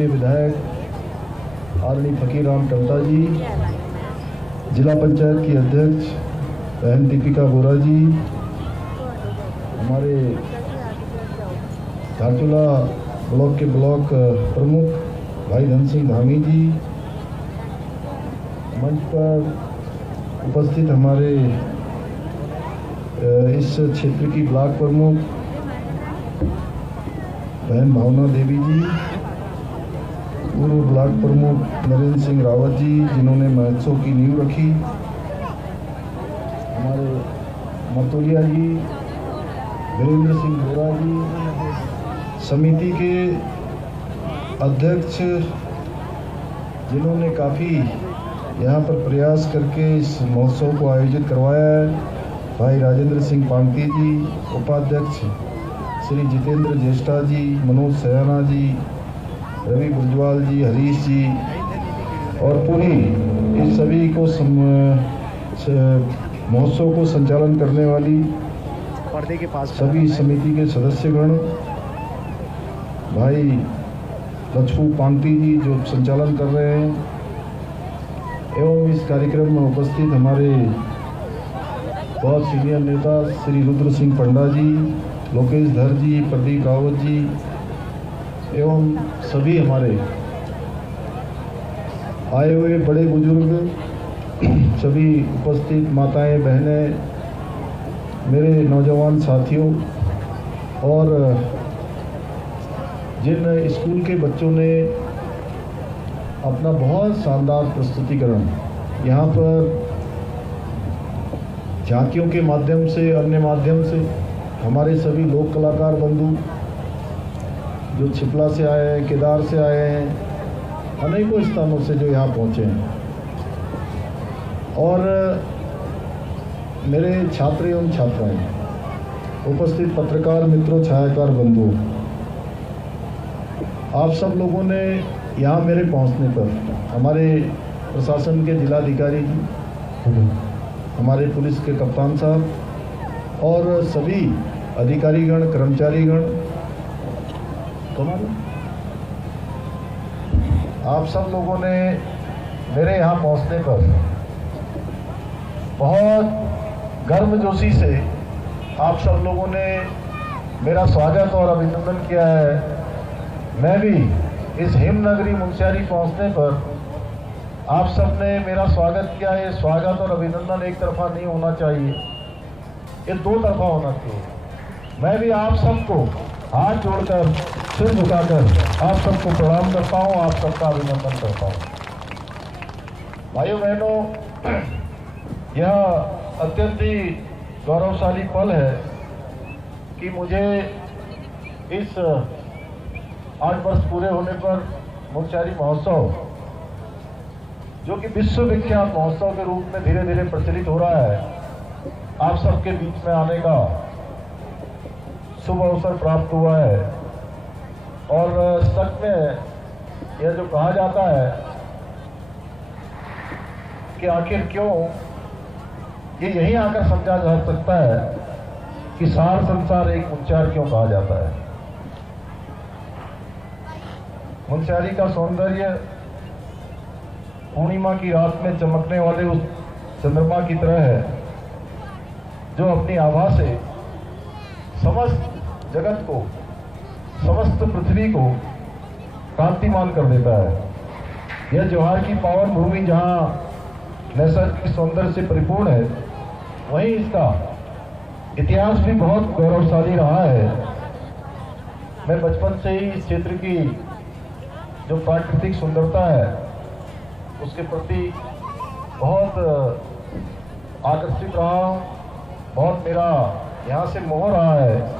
लोकप्रिय विधायक आदरणीय फकीर राम टंटा जी, जिला पंचायत की अध्यक्ष बहन दीपिका बोरा जी, हमारे धारचूला ब्लॉक के ब्लॉक प्रमुख भाई धन सिंह धामी जी, मंच पर उपस्थित हमारे इस क्षेत्र की ब्लॉक प्रमुख बहन भावना देवी जी, पूर्व ब्लॉक प्रमुख नरेंद्र सिंह रावत जी जिन्होंने महोत्सव की नींव रखी, हमारे मतोलिया जी, वीरेंद्र सिंह बोरा जी, समिति के अध्यक्ष जिन्होंने काफ़ी यहाँ पर प्रयास करके इस महोत्सव को आयोजित करवाया है, भाई राजेंद्र सिंह पांगती जी, उपाध्यक्ष श्री जितेंद्र ज्येष्ठा जी, मनोज सयाना जी, रवि बुर्जवाल जी, हरीश जी और पूरी इस सभी को महोत्सव को संचालन करने वाली पर्दे के पास सभी समिति के सदस्यगण, भाई लक्ष्मू पांगती जी जो संचालन कर रहे हैं, एवं इस कार्यक्रम में उपस्थित हमारे बहुत सीनियर नेता श्री रुद्र सिंह पंडा जी, लोकेश धर जी, प्रदीप रावत जी एवं सभी हमारे आए हुए बड़े बुजुर्ग, सभी उपस्थित माताएं, बहनें, मेरे नौजवान साथियों और जिन स्कूल के बच्चों ने अपना बहुत शानदार प्रस्तुतिकरण यहाँ पर झांकियों के माध्यम से, अन्य माध्यम से, हमारे सभी लोक कलाकार बंधु जो छिपला से आए हैं, केदार से आए हैं, अनेकों स्थानों से जो यहाँ पहुँचे हैं, और मेरे छात्र एवं छात्राएं, उपस्थित पत्रकार मित्रों, छायाकार बंधु, आप सब लोगों ने यहाँ मेरे पहुँचने पर हमारे प्रशासन के जिलाधिकारी जी, हमारे पुलिस के कप्तान साहब और सभी अधिकारीगण, कर्मचारीगण, आप सब लोगों ने मेरे यहाँ पहुँचने पर बहुत गर्मजोशी से आप सब लोगों ने मेरा स्वागत और अभिनंदन किया है। मैं भी इस हिमनगरी मुंशियारी पहुँचने पर आप सबने मेरा स्वागत किया है। स्वागत और अभिनंदन एक तरफा नहीं होना चाहिए, ये दो तरफा होना चाहिए। मैं भी आप सबको हाथ जोड़कर, सिर झुकाकर आप सबको प्रणाम करता हूँ, आप सबका अभिनंदन करता हूँ। भाइयों बहनों, यह अत्यंत ही गौरवशाली पल है कि मुझे इस 8 वर्ष पूरे होने पर मुंशियारी महोत्सव, जो कि विश्वविख्यात महोत्सव के रूप में धीरे धीरे प्रचलित हो रहा है, आप सबके बीच में आने का शुभ अवसर प्राप्त हुआ है। और सच में यह जो कहा जाता है कि आखिर क्यों, ये यही आकर समझा जा सकता है कि सार संसार एक मुंशियार क्यों कहा जाता है। मुंशियारी का सौंदर्य पूर्णिमा की रात में चमकने वाले उस चंद्रमा की तरह है जो अपनी आभा से समस्त जगत को, समस्त पृथ्वी को कांतिमान कर देता है। यह जवाहर की पावन भूमि जहाँ नैसर्गिक सौंदर्य से परिपूर्ण है, वहीं इसका इतिहास भी बहुत गौरवशाली रहा है। मैं बचपन से ही इस क्षेत्र की जो प्राकृतिक सुंदरता है उसके प्रति बहुत आकर्षित रहा हूँ, बहुत मेरा यहाँ से मोह रहा है।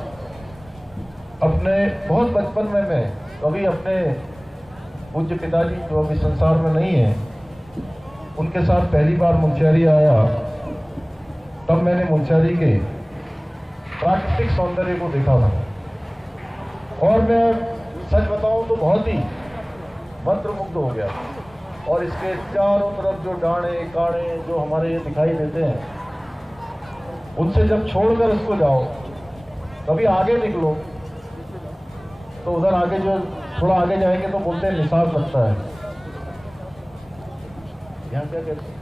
अपने बहुत बचपन में मैं कभी अपने पूज्य पिताजी जो अभी संसार में नहीं है, उनके साथ पहली बार मुंशियारी आया, तब मैंने मुंशियारी के प्राकृतिक सौंदर्य को देखा था और मैं सच बताऊं तो बहुत ही मंत्रमुग्ध हो गया। और इसके चारों तरफ जो डाणे काणे जो हमारे ये दिखाई देते हैं, उनसे जब छोड़कर इसको जाओ, कभी आगे निकलो तो उधर आगे जो थोड़ा आगे जाएंगे तो बोलते हैं निशान लगता है। यहाँ क्या कहते हैं,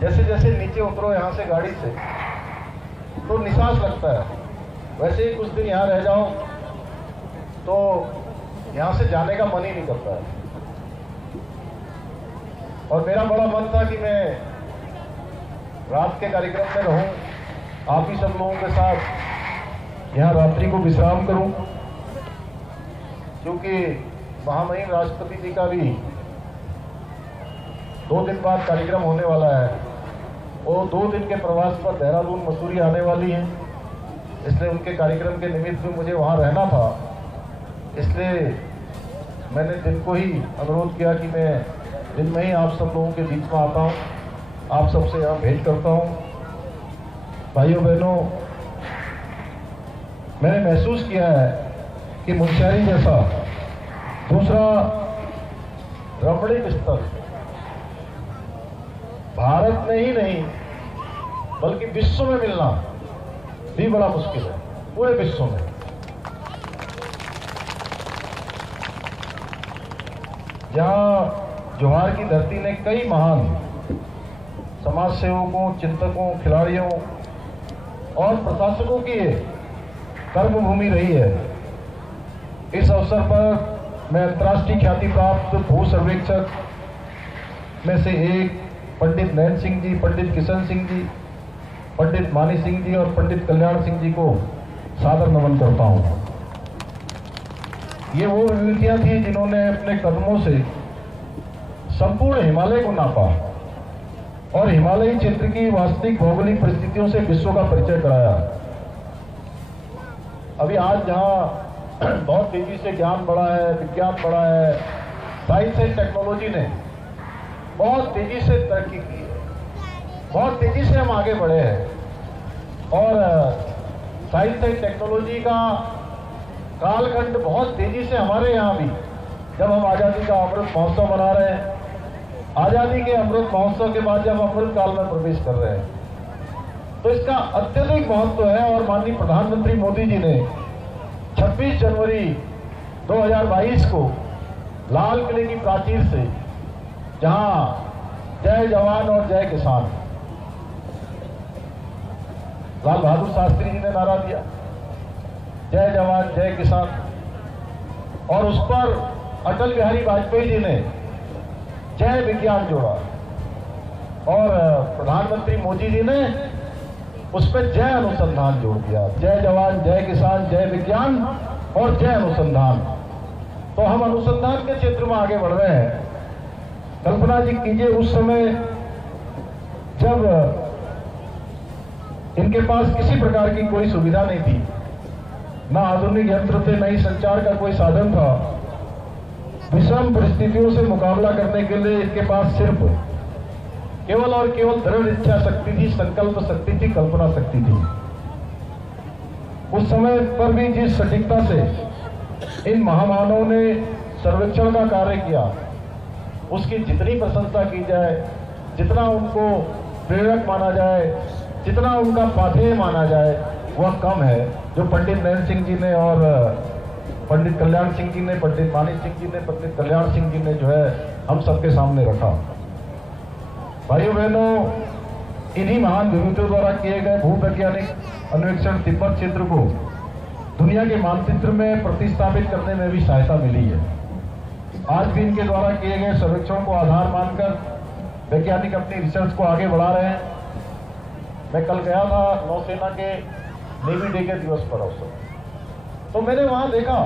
जैसे जैसे नीचे उतरो यहाँ से गाड़ी से तो निशान लगता है, वैसे ही कुछ दिन यहाँ रह जाओ तो यहाँ से जाने का मन ही नहीं करता है। और मेरा बड़ा मन था कि मैं रात के कार्यक्रम में रहूं, आप ही सब लोगों के साथ यहाँ रात्रि को विश्राम करूं, क्योंकि महामहिम राष्ट्रपति जी का भी 2 दिन बाद कार्यक्रम होने वाला है। वो 2 दिन के प्रवास पर देहरादून मसूरी आने वाली हैं, इसलिए उनके कार्यक्रम के निमित्त भी मुझे वहाँ रहना था। इसलिए मैंने दिन को ही अनुरोध किया कि मैं दिन में ही आप सब लोगों के बीच में आता हूँ, आप सबसे यहाँ भेंट करता हूँ। भाइयों बहनों, मैंने महसूस किया है कि मुनस्यारी जैसा दूसरा रमणीक स्थल भारत में ही नहीं बल्कि विश्व में मिलना भी बड़ा मुश्किल है, पूरे विश्व में। जहां जोहार की धरती ने कई महान समाज सेवकों, चिंतकों, खिलाड़ियों और प्रशासकों की कर्मभूमि रही है। इस अवसर पर मैं अंतर्राष्ट्रीय ख्याति प्राप्त भू सर्वेक्षक में से एक पंडित नैन सिंह जी, पंडित किशन सिंह जी, पंडित मानी सिंह जी और पंडित कल्याण सिंह जी को सादर नमन करता हूँ। ये वो विभूतियाँ थी जिन्होंने अपने कदमों से संपूर्ण हिमालय को नापा और हिमालयी क्षेत्र की वास्तविक भौगोलिक परिस्थितियों से विश्व का परिचय कराया। अभी आज जहाँ बहुत तेजी से ज्ञान बढ़ा है, विज्ञान बढ़ा है, साइंस एंड टेक्नोलॉजी ने बहुत तेजी से तरक्की की है, बहुत तेजी से हम आगे बढ़े हैं और साइंस एंड टेक्नोलॉजी का कालखंड बहुत तेजी से हमारे यहाँ भी, जब हम आज़ादी का अमृत महोत्सव मना रहे हैं, आज़ादी के अमृत महोत्सव के बाद जब अमृत काल में प्रवेश कर रहे हैं, तो इसका अत्यधिक महत्व है। और माननीय प्रधानमंत्री मोदी जी ने 26 जनवरी 2022 को लाल किले की प्राचीर से, जहां जय जवान और जय किसान, लाल बहादुर शास्त्री जी ने नारा दिया जय जवान जय किसान, और उस पर अटल बिहारी वाजपेयी जी ने जय विज्ञान जोड़ा और प्रधानमंत्री मोदी जी ने उस पर जय अनुसंधान जोड़ दिया। जय जवान जय किसान जय विज्ञान और जय अनुसंधान। तो हम अनुसंधान के क्षेत्र में आगे बढ़ रहे हैं। कल्पना जी कीजिए, उस समय जब इनके पास किसी प्रकार की कोई सुविधा नहीं थी, ना आधुनिक यंत्र थे, न ही संचार का कोई साधन था, विषम परिस्थितियों से मुकाबला करने के लिए इनके पास सिर्फ केवल और केवल दृढ़ इच्छा शक्ति थी, संकल्प शक्ति थी, कल्पना शक्ति थी। उस समय पर भी जिस सटीकता से इन महामानवों ने सर्वेक्षण का कार्य किया, उसकी जितनी प्रशंसा की जाए, जितना उनको प्रेरक माना जाए, जितना उनका पाथेय माना जाए, वह कम है। जो पंडित नैन सिंह जी ने और पंडित कल्याण सिंह जी ने, पंडित मानी सिंह जी ने, पंडित कल्याण सिंह जी ने जो है हम सबके सामने रखा। भाइयों बहनों, इन्हीं महान विभूतियों द्वारा किए गए भूवैज्ञानिक अन्वेषण तिब्बत क्षेत्र को दुनिया के मानचित्र में प्रतिस्थापित करने में भी सहायता मिली है। आज भी इनके द्वारा किए गए सर्वेक्षण को आधार मानकर वैज्ञानिक अपनी रिसर्च को आगे बढ़ा रहे हैं। मैं कल गया था नौसेना के नेवी डे के दिवस पर अवसर, तो मैंने वहां देखा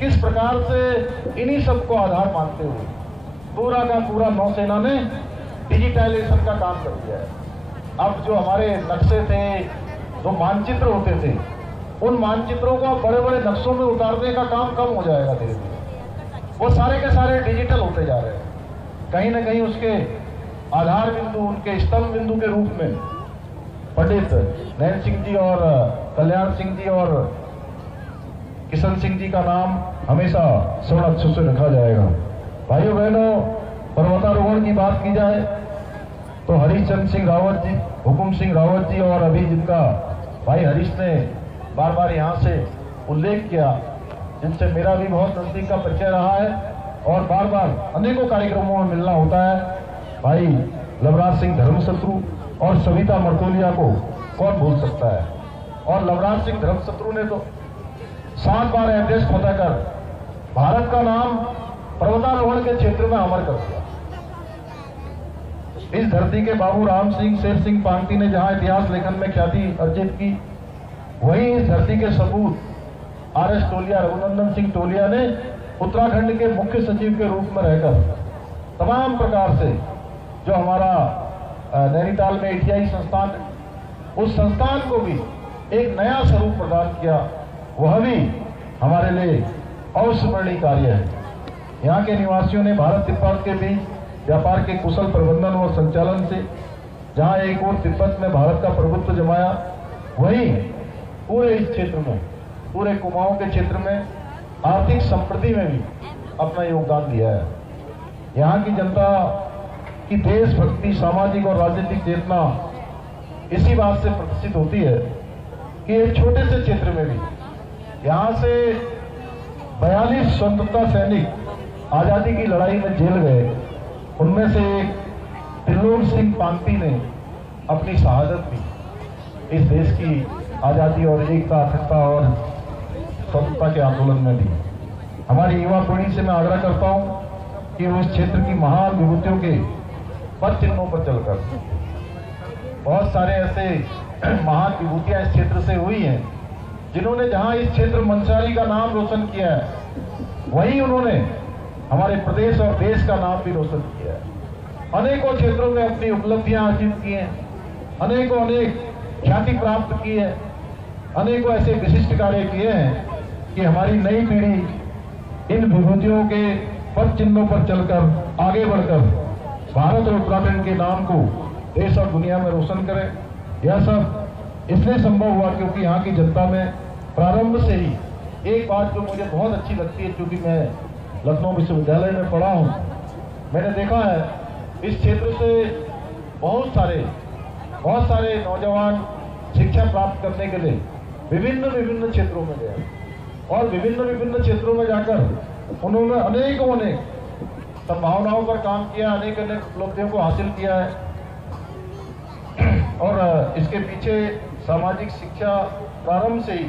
किस प्रकार से इन्हीं सबको आधार मानते हुए पूरा का पूरा नौसेना ने डिजिटाइजेशन का काम कर दिया है। अब जो हमारे नक्शे थे, जो मानचित्र होते थे, उन मानचित्रों को बड़े बड़े नक्शों में उतारने का काम कम हो जाएगा धीरे धीरे। वो सारे के सारे डिजिटल होते जा रहे हैं। कहीं ना कहीं उसके आधार बिंदु, उनके स्तंभ बिंदु के रूप में पंडित नैन सिंह जी और कल्याण सिंह जी और किशन सिंह जी का नाम हमेशा स्वर्ण अक्षर से रखा जाएगा। भाइयों बहनों, पर्वतारोहण की बात की जाए तो हरिश्चंद्र सिंह रावत जी, हुकुम सिंह रावत जी और अभी जिनका भाई हरीश ने बार बार यहाँ से उल्लेख किया, जिनसे मेरा भी बहुत नजदीक का परिचय रहा है और बार बार अनेकों कार्यक्रमों में मिलना होता है। भाई लवराज सिंह धर्मशत्रु और सविता मर्तोलिया को कौन भूल सकता है। और लवराज सिंह धर्मशत्रु ने तो 7 बार एवरेस्ट फतह कर भारत का नाम पर्वतारोहण के क्षेत्र में अमर कर दिया। इस धरती के बाबू राम सिंह शेर सिंह पांगती ने जहां इतिहास लेखन में ख्याति अर्जित की, वहीं इस धरती के सपूत RS टोलिया रघुनंदन सिंह टोलिया ने उत्तराखंड के मुख्य सचिव के रूप में रहकर तमाम प्रकार से जो हमारा नैनीताल में ATI संस्थान है, उस संस्थान को भी एक नया स्वरूप प्रदान किया। वह भी हमारे लिए अविस्मरणीय कार्य है। यहाँ के निवासियों ने भारत तिब्बत के बीच व्यापार के कुशल प्रबंधन और संचालन से जहाँ एक और तिब्बत में भारत का प्रभुत्व जमाया, वहीं पूरे इस क्षेत्र में, पूरे कुमाऊं के क्षेत्र में आर्थिक समृद्धि में भी अपना योगदान दिया है। यहाँ की जनता की देशभक्ति, सामाजिक और राजनीतिक चेतना इसी बात से प्रदर्शित होती है कि एक छोटे से क्षेत्र में भी यहाँ से 42 स्वतंत्रता सैनिक आजादी की लड़ाई में जेल गए। उनमें से एक त्रिलोक सिंह पांगती ने अपनी शहादत दी इस देश की आजादी और एकता, अखंडता और स्वतंत्रता के आंदोलन में दी। हमारी युवा पीढ़ी से मैं आग्रह करता हूं कि उस क्षेत्र की महान विभूतियों के पद चिन्हों पर चलकर, बहुत सारे ऐसे महान विभूतियां इस क्षेत्र से हुई हैं जिन्होंने जहां इस क्षेत्र मंसारी का नाम रोशन किया है, वहीं उन्होंने हमारे प्रदेश और देश का नाम भी रोशन किया है। अनेकों क्षेत्रों में अपनी उपलब्धियां अर्जित की हैं, अनेकों ख्याति प्राप्त की है, अनेकों ऐसे विशिष्ट कार्य किए हैं कि हमारी नई पीढ़ी इन विभूतियों के पद चिन्हों पर चलकर आगे बढ़कर भारत और उत्तराखंड के नाम को देश और दुनिया में रोशन करे। यह सब इसलिए संभव हुआ क्योंकि यहाँ की जनता में प्रारंभ से ही एक बात जो मुझे बहुत अच्छी लगती है, क्योंकि मैं लखनऊ विश्वविद्यालय में पढ़ा हूँ, मैंने देखा है इस क्षेत्र से बहुत सारे नौजवान शिक्षा प्राप्त करने के लिए विभिन्न क्षेत्रों में गए और विभिन्न क्षेत्रों में जाकर उन्होंने अनेकों संभावनाओं पर काम किया, अनेक उपलब्धियों को हासिल किया है। और इसके पीछे सामाजिक शिक्षा प्रारंभ से ही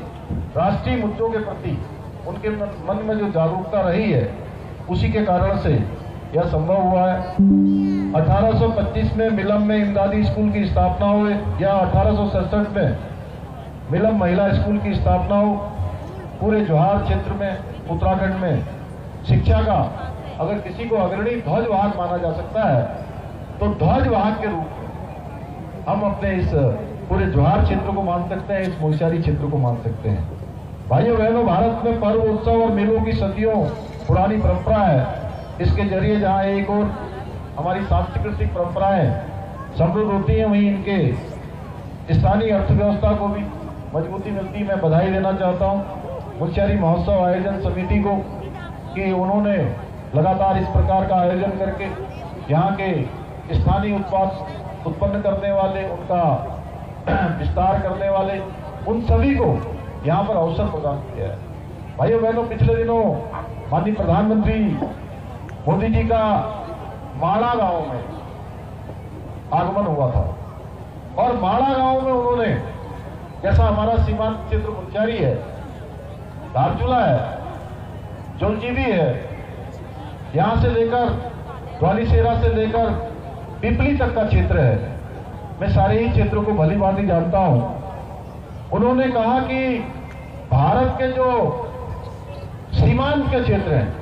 राष्ट्रीय मुद्दों के प्रति उनके मन में जो जागरूकता रही है, उसी के कारण से यह संभव हुआ है। 1825 में मिलम में इमदादी स्कूल की स्थापना हुई, या 1867 में मिलम महिला स्कूल की स्थापना हो। पूरे जोहार क्षेत्र में, उत्तराखंड में शिक्षा का अगर किसी को अग्रणी ध्वजवाहक माना जा सकता है, तो ध्वजवाहक के रूप में हम अपने इस पूरे जोहार क्षेत्र को मान सकते हैं, इस मोहिशारी क्षेत्र को मान सकते हैं। भाइयों बहनों, भारत में पर्व, उत्सव और मेलों की सदियों पुरानी परंपरा है। इसके जरिए जहाँ एक और हमारी सांस्कृतिक परंपराएं समृद्ध होती हैं, वहीं इनके स्थानीय अर्थव्यवस्था को भी मजबूती मिलती है। मैं बधाई देना चाहता हूँ मोहिशारी महोत्सव आयोजन समिति को कि उन्होंने लगातार इस प्रकार का आयोजन करके यहाँ के स्थानीय उत्पाद उत्पन्न करने वाले, उनका विस्तार करने वाले, उन सभी को यहाँ पर अवसर प्रदान किया है। भाइयों बहनों, पिछले दिनों माननीय प्रधानमंत्री मोदी जी का माड़ा गांव में आगमन हुआ था और माड़ा गांव में उन्होंने, जैसा हमारा सीमांत क्षेत्र मुनस्यारी है, धारचूला है, जोलजीबी है, यहाँ से लेकर ग्वालीसेरा से लेकर पिपली तक का क्षेत्र है, मैं सारे ही क्षेत्रों को भली भांति जानता हूं। उन्होंने कहा कि भारत के जो सीमांत के क्षेत्र हैं,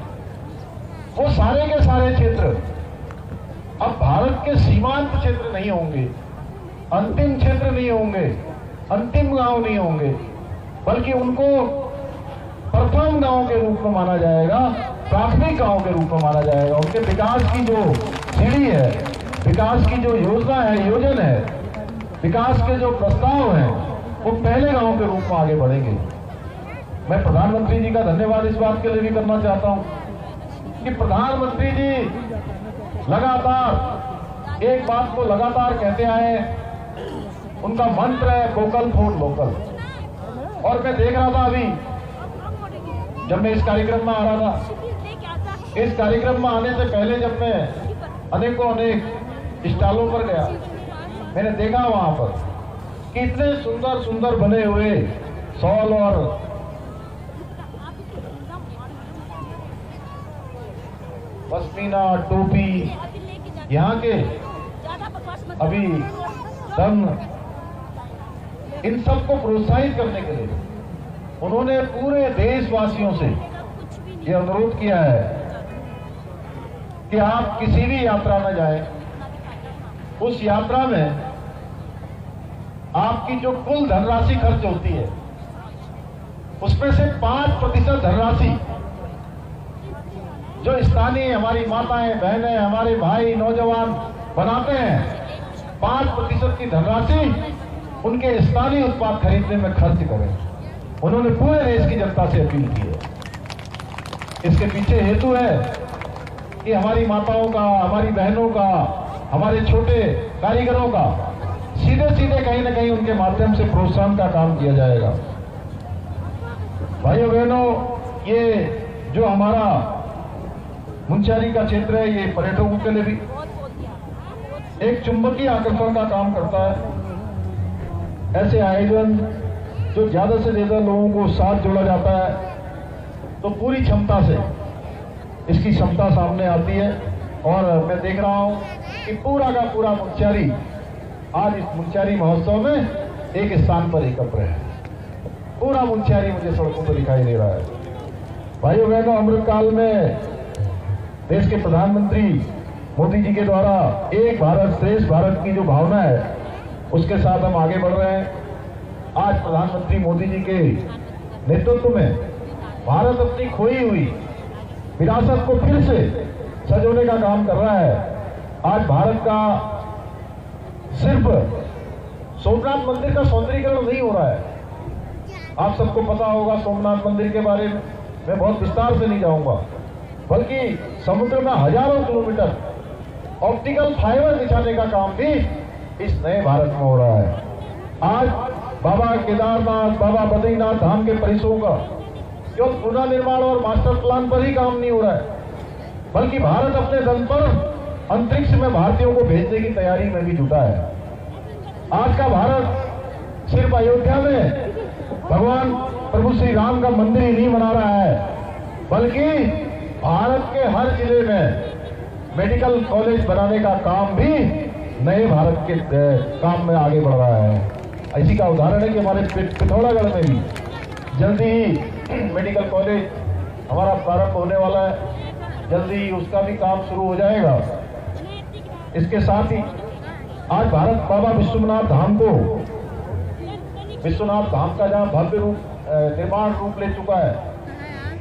वो सारे के सारे क्षेत्र अब भारत के सीमांत क्षेत्र नहीं होंगे, अंतिम क्षेत्र नहीं होंगे, अंतिम गांव नहीं होंगे, बल्कि उनको प्रथम गांव के रूप में माना जाएगा, प्राथमिक गांव के रूप में माना जाएगा। उनके विकास की जो सीढ़ी है, विकास की जो योजना है, योजन है, विकास के जो प्रस्ताव हैं, वो पहले गांव के रूप में आगे बढ़ेंगे। मैं प्रधानमंत्री जी का धन्यवाद इस बात के लिए भी करना चाहता हूं कि प्रधानमंत्री जी लगातार एक बात को लगातार कहते आए। उनका मंत्र है वोकल फॉर लोकल। और मैं देख रहा था अभी जब मैं इस कार्यक्रम में आ रहा था, इस कार्यक्रम में आने से पहले जब मैं अनेकों अनेक स्टॉलों पर गया, मैंने देखा वहां पर कि इतने सुंदर सुंदर बने हुए शॉल और पश्मीना टोपी, यहाँ के अभी धन, इन सबको प्रोत्साहित करने के लिए उन्होंने पूरे देशवासियों से ये अनुरोध किया है कि आप किसी भी यात्रा में जाएं, उस यात्रा में आपकी जो कुल धनराशि खर्च होती है उसमें से 5% धनराशि जो स्थानीय हमारी माताएं, बहनें, हमारे भाई, नौजवान बनाते हैं, 5% की धनराशि उनके स्थानीय उत्पाद खरीदने में खर्च करें। उन्होंने पूरे देश की जनता से अपील की है। इसके पीछे हेतु है कि हमारी माताओं का, हमारी बहनों का, हमारे छोटे कारीगरों का सीधे सीधे कहीं ना कहीं उनके माध्यम से प्रोत्साहन का काम किया जाएगा। भाइयों बहनों, ये जो हमारा मुंशियारी का क्षेत्र है, ये पर्यटकों के लिए भी एक चुंबकीय आकर्षण का काम करता है। ऐसे आयोजन जो ज्यादा से ज्यादा लोगों को साथ जोड़ा जाता है, तो पूरी क्षमता से इसकी क्षमता सामने आती है। और मैं देख रहा हूं कि पूरा का पूरा मुंशियारी आज इस मुंशियारी महोत्सव में एक स्थान पर एकत्र है। पूरा मुंशियारी मुझे सड़कों पर दिखाई दे रहा है। भाइयों बहनों, अमृतकाल में देश के प्रधानमंत्री मोदी जी के द्वारा एक भारत श्रेष्ठ भारत की जो भावना है, उसके साथ हम आगे बढ़ रहे हैं। आज प्रधानमंत्री मोदी जी के नेतृत्व में भारत अपनी खोई हुई विरासत को फिर से सजोने का काम कर रहा है। आज भारत का सिर्फ सोमनाथ मंदिर का सौंदर्यीकरण नहीं हो रहा है। आप सबको पता होगा सोमनाथ मंदिर के बारे में, मैं बहुत विस्तार से नहीं जाऊंगा, बल्कि समुद्र में हजारों किलोमीटर ऑप्टिकल फाइबर बिछाने का काम भी इस नए भारत में हो रहा है। आज बाबा केदारनाथ, बाबा बद्रीनाथ धाम के परिसरों का केवल पुनर्निर्माण और मास्टर प्लान पर ही काम नहीं हो रहा है, बल्कि भारत अपने दम पर अंतरिक्ष में भारतीयों को भेजने की तैयारी में भी जुटा है। आज का भारत सिर्फ अयोध्या में भगवान प्रभु श्री राम का मंदिर ही नहीं बना रहा है, बल्कि भारत के हर जिले में मेडिकल कॉलेज बनाने का काम भी नए भारत के काम में आगे बढ़ रहा है। इसी का उदाहरण है कि हमारे पिथौरागढ़ में भी जल्दी ही मेडिकल कॉलेज हमारा प्रारंभ होने वाला है। जल्दी ही उसका भी काम शुरू हो जाएगा। इसके साथ ही आज भारत बाबा विश्वनाथ धाम को, विश्वनाथ धाम का जहां भव्य रूप निर्माण रूप ले चुका है,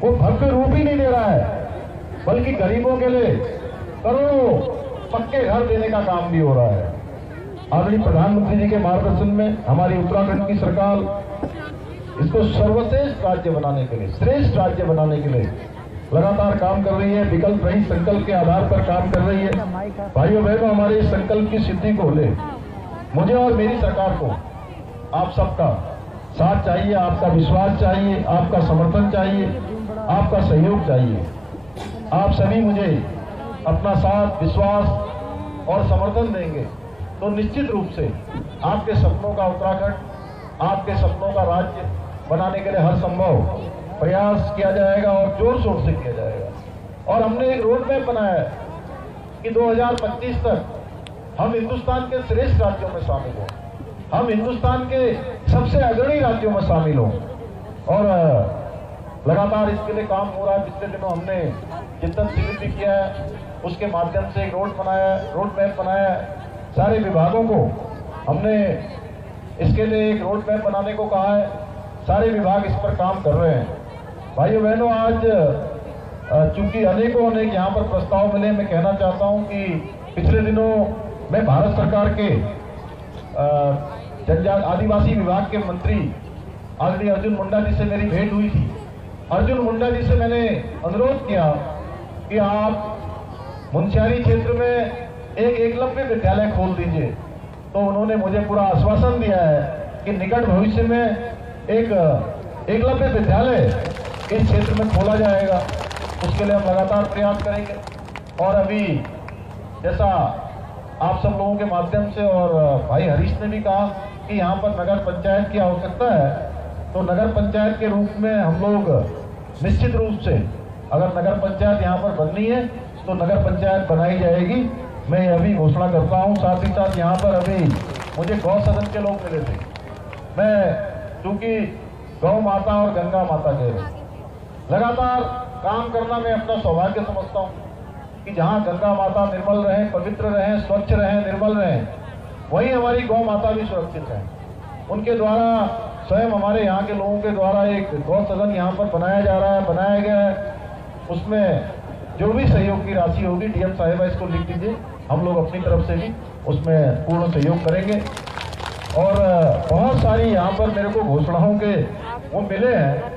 वो भव्य रूप ही नहीं दे रहा है, बल्कि गरीबों के लिए करोड़ों पक्के घर देने का काम भी हो रहा है। आदरणीय प्रधानमंत्री जी के मार्गदर्शन में हमारी उत्तराखंड की सरकार इसको सर्वश्रेष्ठ राज्य बनाने के लिए, श्रेष्ठ राज्य बनाने के लिए लगातार काम कर रही है। विकल्प रहित संकल्प के आधार पर काम कर रही है। भाइयों बहनों, हमारे इस संकल्प की सिद्धि को ले मुझे और मेरी सरकार को आप सबका साथ चाहिए, आपका विश्वास चाहिए, आपका समर्थन चाहिए, आपका सहयोग चाहिए। आप सभी मुझे अपना साथ, विश्वास और समर्थन देंगे तो निश्चित रूप से आपके सपनों का उत्तराखंड, आपके सपनों का राज्य बनाने के लिए हर संभव प्रयास किया जाएगा और जोर शोर से किया जाएगा। और हमने एक रोड मैप बनाया है कि 2025 तक हम हिंदुस्तान के श्रेष्ठ राज्यों में शामिल हों, हम हिंदुस्तान के सबसे अग्रणी राज्यों में शामिल हों। और लगातार इसके लिए काम हो रहा है। पिछले दिनों हमने चिंतन शिविर भी किया है, उसके माध्यम से एक रोड मैप बनाया है। सारे विभागों को हमने इसके लिए एक रोड मैप बनाने को कहा है। सारे विभाग इस पर काम कर रहे हैं। भाइयों बहनों, आज चूंकि अनेकों यहाँ पर प्रस्ताव मिले, मैं कहना चाहता हूं कि पिछले दिनों मैं भारत सरकार के आदिवासी विभाग के मंत्री आदरणीय अर्जुन मुंडा जी से मेरी भेंट हुई थी। अर्जुन मुंडा जी से मैंने अनुरोध किया कि आप मुंशियारी क्षेत्र में एक एकलव्य विद्यालय खोल दीजिए। तो उन्होंने मुझे पूरा आश्वासन दिया है कि निकट भविष्य में एक एकलव्य विद्यालय इस क्षेत्र में खोला जाएगा, उसके लिए हम लगातार प्रयास करेंगे। और अभी जैसा आप सब लोगों के माध्यम से और भाई हरीश ने भी कहा कि यहाँ पर नगर पंचायत की आवश्यकता है, तो नगर पंचायत के रूप में हम लोग निश्चित रूप से अगर नगर पंचायत यहाँ पर बननी है तो नगर पंचायत बनाई जाएगी। मैं यह भी घोषणा करता हूँ। साथ ही साथ यहाँ पर अभी मुझे गौ सदन के लोग मिले थे। मैं चूंकि गौ माता और गंगा माता के लगातार काम करना मैं अपना सौभाग्य समझता हूँ कि जहाँ गंगा माता निर्मल रहे, पवित्र रहे, स्वच्छ रहे, निर्मल रहे, वहीं हमारी गौ माता भी सुरक्षित रहे। उनके द्वारा स्वयं हमारे यहाँ के लोगों के द्वारा एक गौ सदन यहाँ पर बनाया जा रहा है, बनाया गया है। उसमें जो भी सहयोग की राशि होगी, डीएम साहिबा इसको लिख दीजिए, हम लोग अपनी तरफ से भी उसमें पूर्ण सहयोग करेंगे। और बहुत सारी यहाँ पर मेरे को घोषणाओं के वो मिले हैं।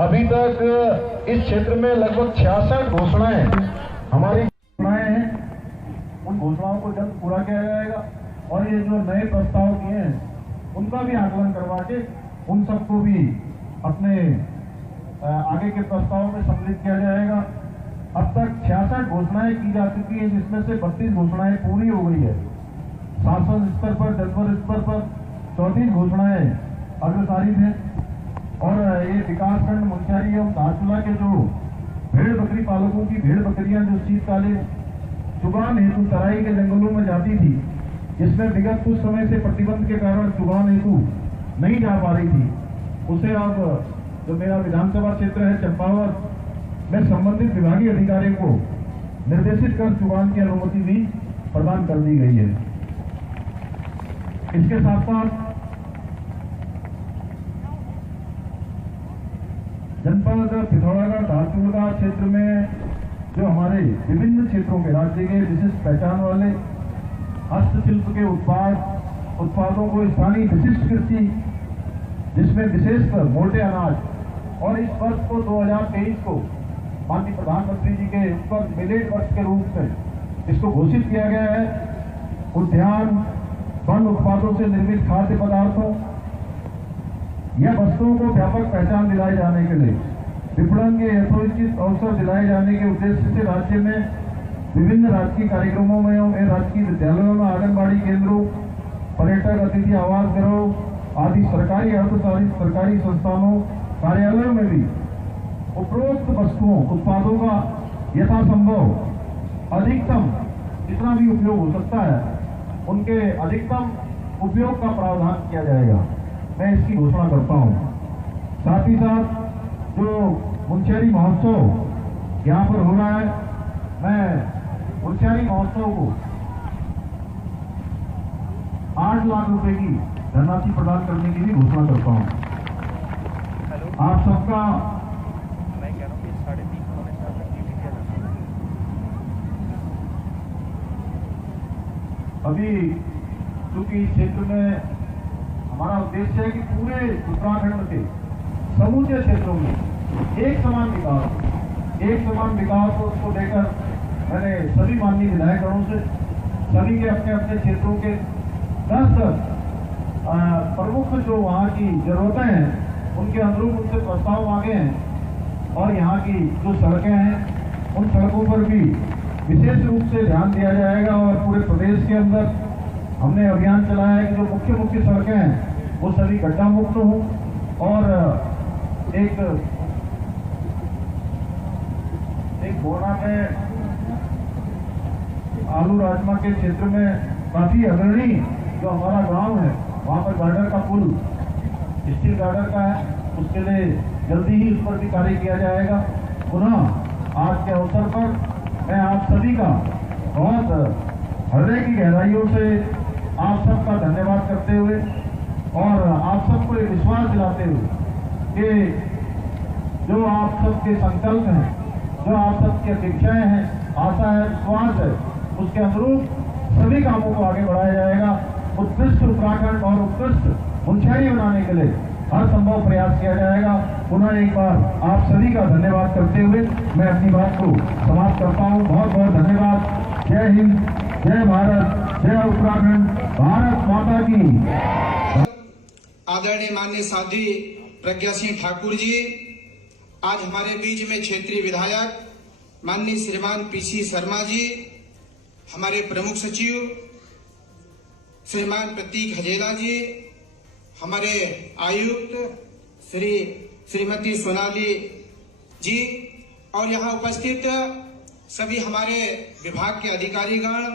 अभी तक इस क्षेत्र में लगभग 66 घोषणाएं हमारी घोषणाएं हैं। उन घोषणाओं को जल्द पूरा किया जाएगा और ये जो नए प्रस्ताव किए हैं उनका भी आकलन करवा के उन सबको भी अपने आगे के प्रस्तावों में सम्मिलित किया जाएगा। अब तक 66 घोषणाएं की जा चुकी है, जिसमें से 32 घोषणाएं पूरी हो गई है। शासन स्तर पर, जनपद स्तर पर 34 घोषणाएं अग्रसारित हैं। और ये विकासखंड मुंशियारी एवं धारचूला के जो भेड़ बकरी पालकों की भेड़ बकरियां जो शीतकालीन चुगान हेतु तराई के जंगलों में जाती थी, जिसमें विगत कुछ समय से प्रतिबंध के कारण चुगान हेतु नहीं जा पा रही थी, उसे अब जो मेरा विधानसभा क्षेत्र है चंपावत में संबंधित विभागीय अधिकारियों को निर्देशित कर चुगान की अनुमति भी प्रदान कर दी गई है। इसके साथ साथ जनपद पिथौरागढ़ धारचूला क्षेत्र में जो हमारे विभिन्न क्षेत्रों के राज्य के विशिष्ट पहचान वाले हस्तशिल्प के उत्पादों को स्थानीय विशिष्ट कृषि, जिसमें विशेषकर मोटे अनाज, और इस वर्ष को 2023 को माननीय प्रधानमंत्री जी के ऊपर मिलेट वर्ष के रूप में इसको घोषित किया गया है। उद्यान वन उत्पादों से निर्मित खाद्य पदार्थों या वस्तुओं को व्यापक पहचान दिलाए जाने के लिए विपणन के यथोचित अवसर दिलाए जाने के उद्देश्य से राज्य में विभिन्न राजकीय कार्यक्रमों में एवं राजकीय विद्यालयों में, आंगनबाड़ी केंद्रों, पर्यटक अतिथि आवास गृहों आदि सरकारी अर्धशासी सरकारी संस्थानों, कार्यालयों में भी उपरोक्त वस्तुओं उत्पादों का यथासंभव अधिकतम जितना भी उपयोग हो सकता है उनके अधिकतम उपयोग का प्रावधान किया जाएगा। मैं इसकी घोषणा करता हूँ। साथ ही साथ जो मुंशियारी महोत्सव यहाँ पर हो रहा है, मैं मुंशियारी महोत्सव को 8 लाख रुपए की धनराशि प्रदान करने की भी घोषणा करता हूँ। आप सबका अभी चूंकि इस क्षेत्र में हमारा उद्देश्य है कि पूरे उत्तराखंड के समूचे क्षेत्रों में एक समान विकास को उसको लेकर मैंने सभी माननीय विधायकगणों से सभी के अपने अपने क्षेत्रों के 10 प्रमुख जो वहाँ की जरूरतें हैं उनके अनुरूप उनसे प्रस्ताव मांगे हैं। और यहाँ की जो सड़कें हैं उन सड़कों पर भी विशेष रूप से ध्यान दिया जाएगा। और पूरे प्रदेश के अंदर हमने अभियान चलाया है कि जो मुख्य सड़कें हैं वो सभी गड्ढा मुक्त हों। और एक बोना में आलू राजमा के क्षेत्र में काफी अग्रणी जो हमारा गांव है, वहां पर गार्डर का पुल स्टील गार्डर का है, उसके लिए जल्दी ही उस पर भी कार्य किया जाएगा। पुनः आज के अवसर पर मैं आप सभी का बहुत हृदय की गहराइयों से आप सबका धन्यवाद करते हुए और आप सबको एक विश्वास दिलाते हुए कि जो आप सबके संकल्प हैं, जो आप सबकी अपेक्षाएं हैं, आशा है, विश्वास है, उसके अनुरूप सभी कामों को आगे बढ़ाया जाएगा। उत्कृष्ट उत्तराखंड और उत्कृष्ट मुंशियारी बनाने के लिए हर संभव प्रयास किया जाएगा। पुनः एक बार आप सभी का धन्यवाद करते हुए मैं अपनी बात को समाप्त करता हूँ। बहुत बहुत धन्यवाद। जय हिंद, जय भारत, जय उत्तराखंड, भारत माता की। आदरणीय माननीय साध्वी प्रज्ञा सिंह ठाकुर जी आज हमारे बीच में क्षेत्रीय विधायक माननीय श्रीमान पीसी शर्मा जी, हमारे प्रमुख सचिव श्रीमान प्रतीक हजेला जी, हमारे आयुक्त श्रीमती सोनाली जी और यहाँ उपस्थित सभी हमारे विभाग के अधिकारीगण,